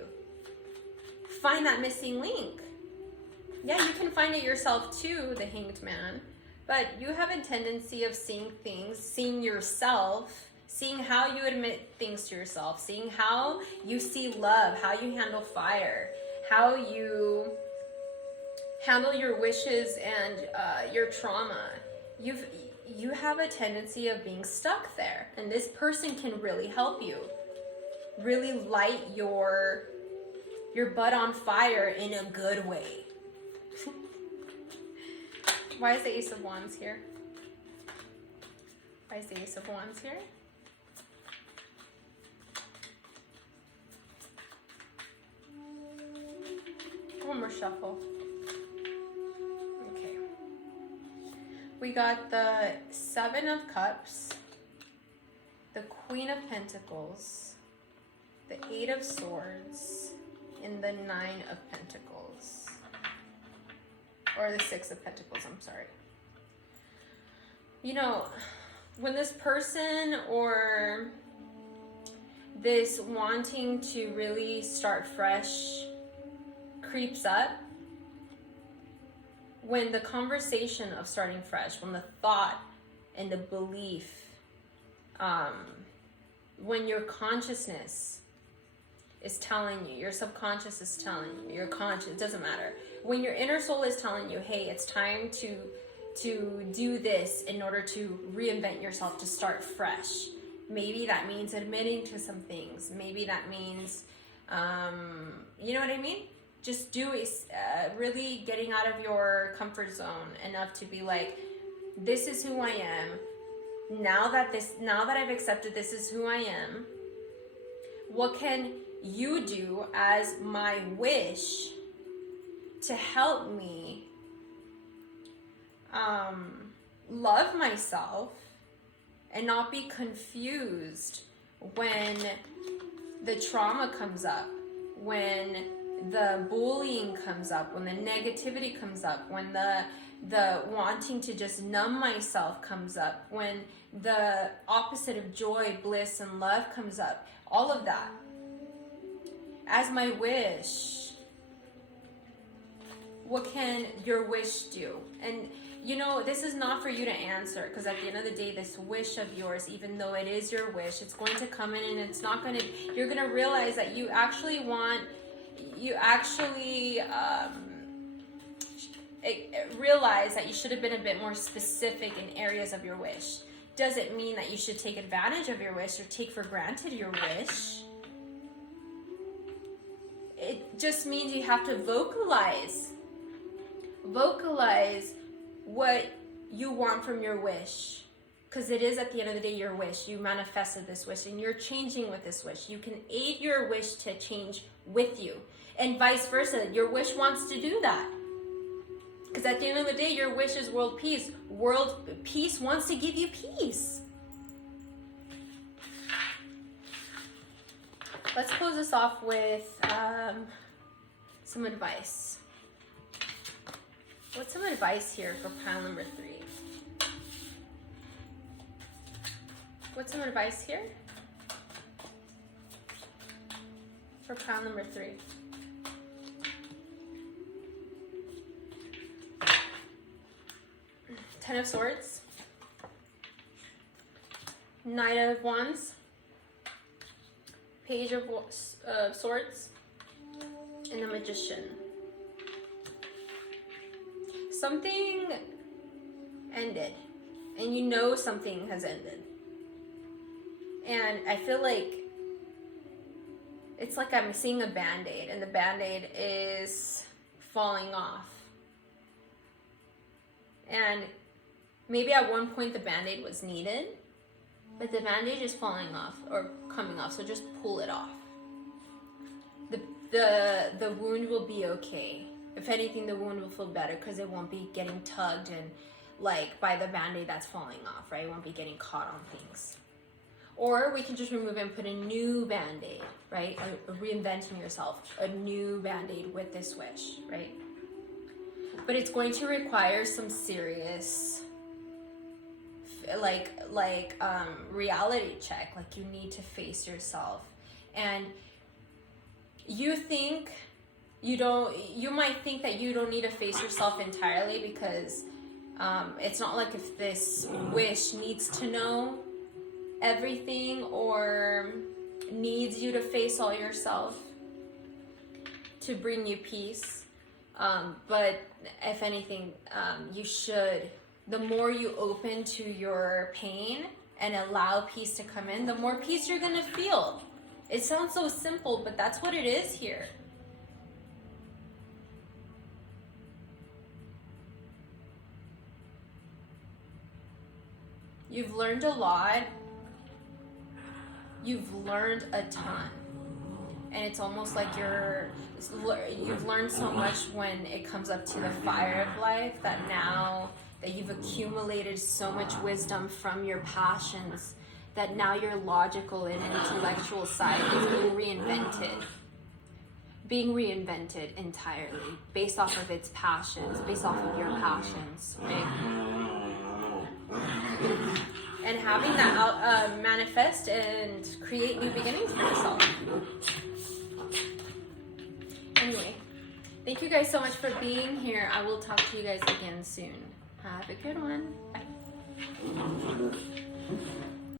find that missing link. Yeah, you can find it yourself too, the Hanged Man, but you have a tendency of seeing things, seeing yourself, seeing how you admit things to yourself, seeing how you see love, how you handle fire, how you handle your wishes and your trauma. You have a tendency of being stuck there, and this person can really help you, really light your butt on fire in a good way. Why is the Ace of Wands here? Why is the Ace of Wands here? One more shuffle. We got the 7 of Cups, the Queen of Pentacles, the 8 of Swords, and the 9 of Pentacles. Or the 6 of Pentacles, I'm sorry. You know, when this person or this wanting to really start fresh creeps up, when the conversation of starting fresh, when the thought and the belief, when your consciousness is telling you, your subconscious is telling you, your conscious, it doesn't matter. When your inner soul is telling you, hey, it's time to do this in order to reinvent yourself, to start fresh. Maybe that means admitting to some things. Maybe that means, you know what I mean? Just really getting out of your comfort zone enough to be like, this is who I am. Now that I've accepted this is who I am, what can you do as my wish to help me love myself and not be confused when the trauma comes up, when the bullying comes up, when the negativity comes up, when the wanting to just numb myself comes up, when the opposite of joy, bliss, and love comes up, all of that. As my wish, what can your wish do? And you know, this is not for you to answer, because at the end of the day, this wish of yours, even though it is your wish, it's going to come in and it's not going to, you're going to realize that you actually realize that you should have been a bit more specific in areas of your wish. Doesn't mean that you should take advantage of your wish or take for granted your wish. it just means you have to vocalize what you want from your wish, because it is at the end of the day your wish. You manifested this wish and you're changing with this wish. You can aid your wish to change with you, and vice versa. Your wish wants to do that, because at the end of the day your wish is world peace. World peace wants to give you peace. Let's close this off with some advice. What's some advice here for pile number 3? What's some advice here for pile number 3? Ten of Swords, Knight of Wands, Page of Swords, and the Magician. Something ended, and you know something has ended. And I feel like it's like I'm seeing a band-aid, and the band-aid is falling off. And maybe at one point the band-aid was needed, but the band-aid is falling off or coming off, so just pull it off. The wound will be okay. If anything, the wound will feel better because it won't be getting tugged and like by the band-aid that's falling off, right? It won't be getting caught on things. Or we can just remove and put a new band-aid, right? Reinventing yourself, a new band-aid with this wish, right? But it's going to require some serious reality check. Like, you need to face yourself. And you might think that you don't need to face yourself entirely, because it's not like if this wish needs to know everything or needs you to face all yourself to bring you peace. But if anything, you should, the more you open to your pain and allow peace to come in, the more peace you're gonna feel. It sounds so simple, but that's what it is here. You've learned a lot. You've learned a ton. And it's almost like you've learned so much when it comes up to the fire of life, that now that you've accumulated so much wisdom from your passions, that now your logical and intellectual side is being reinvented entirely, based off of its passions, based off of your passions, right? And having that out, manifest and create new beginnings for yourself. Anyway, thank you guys so much for being here. I will talk to you guys again soon. Have a good one. Bye.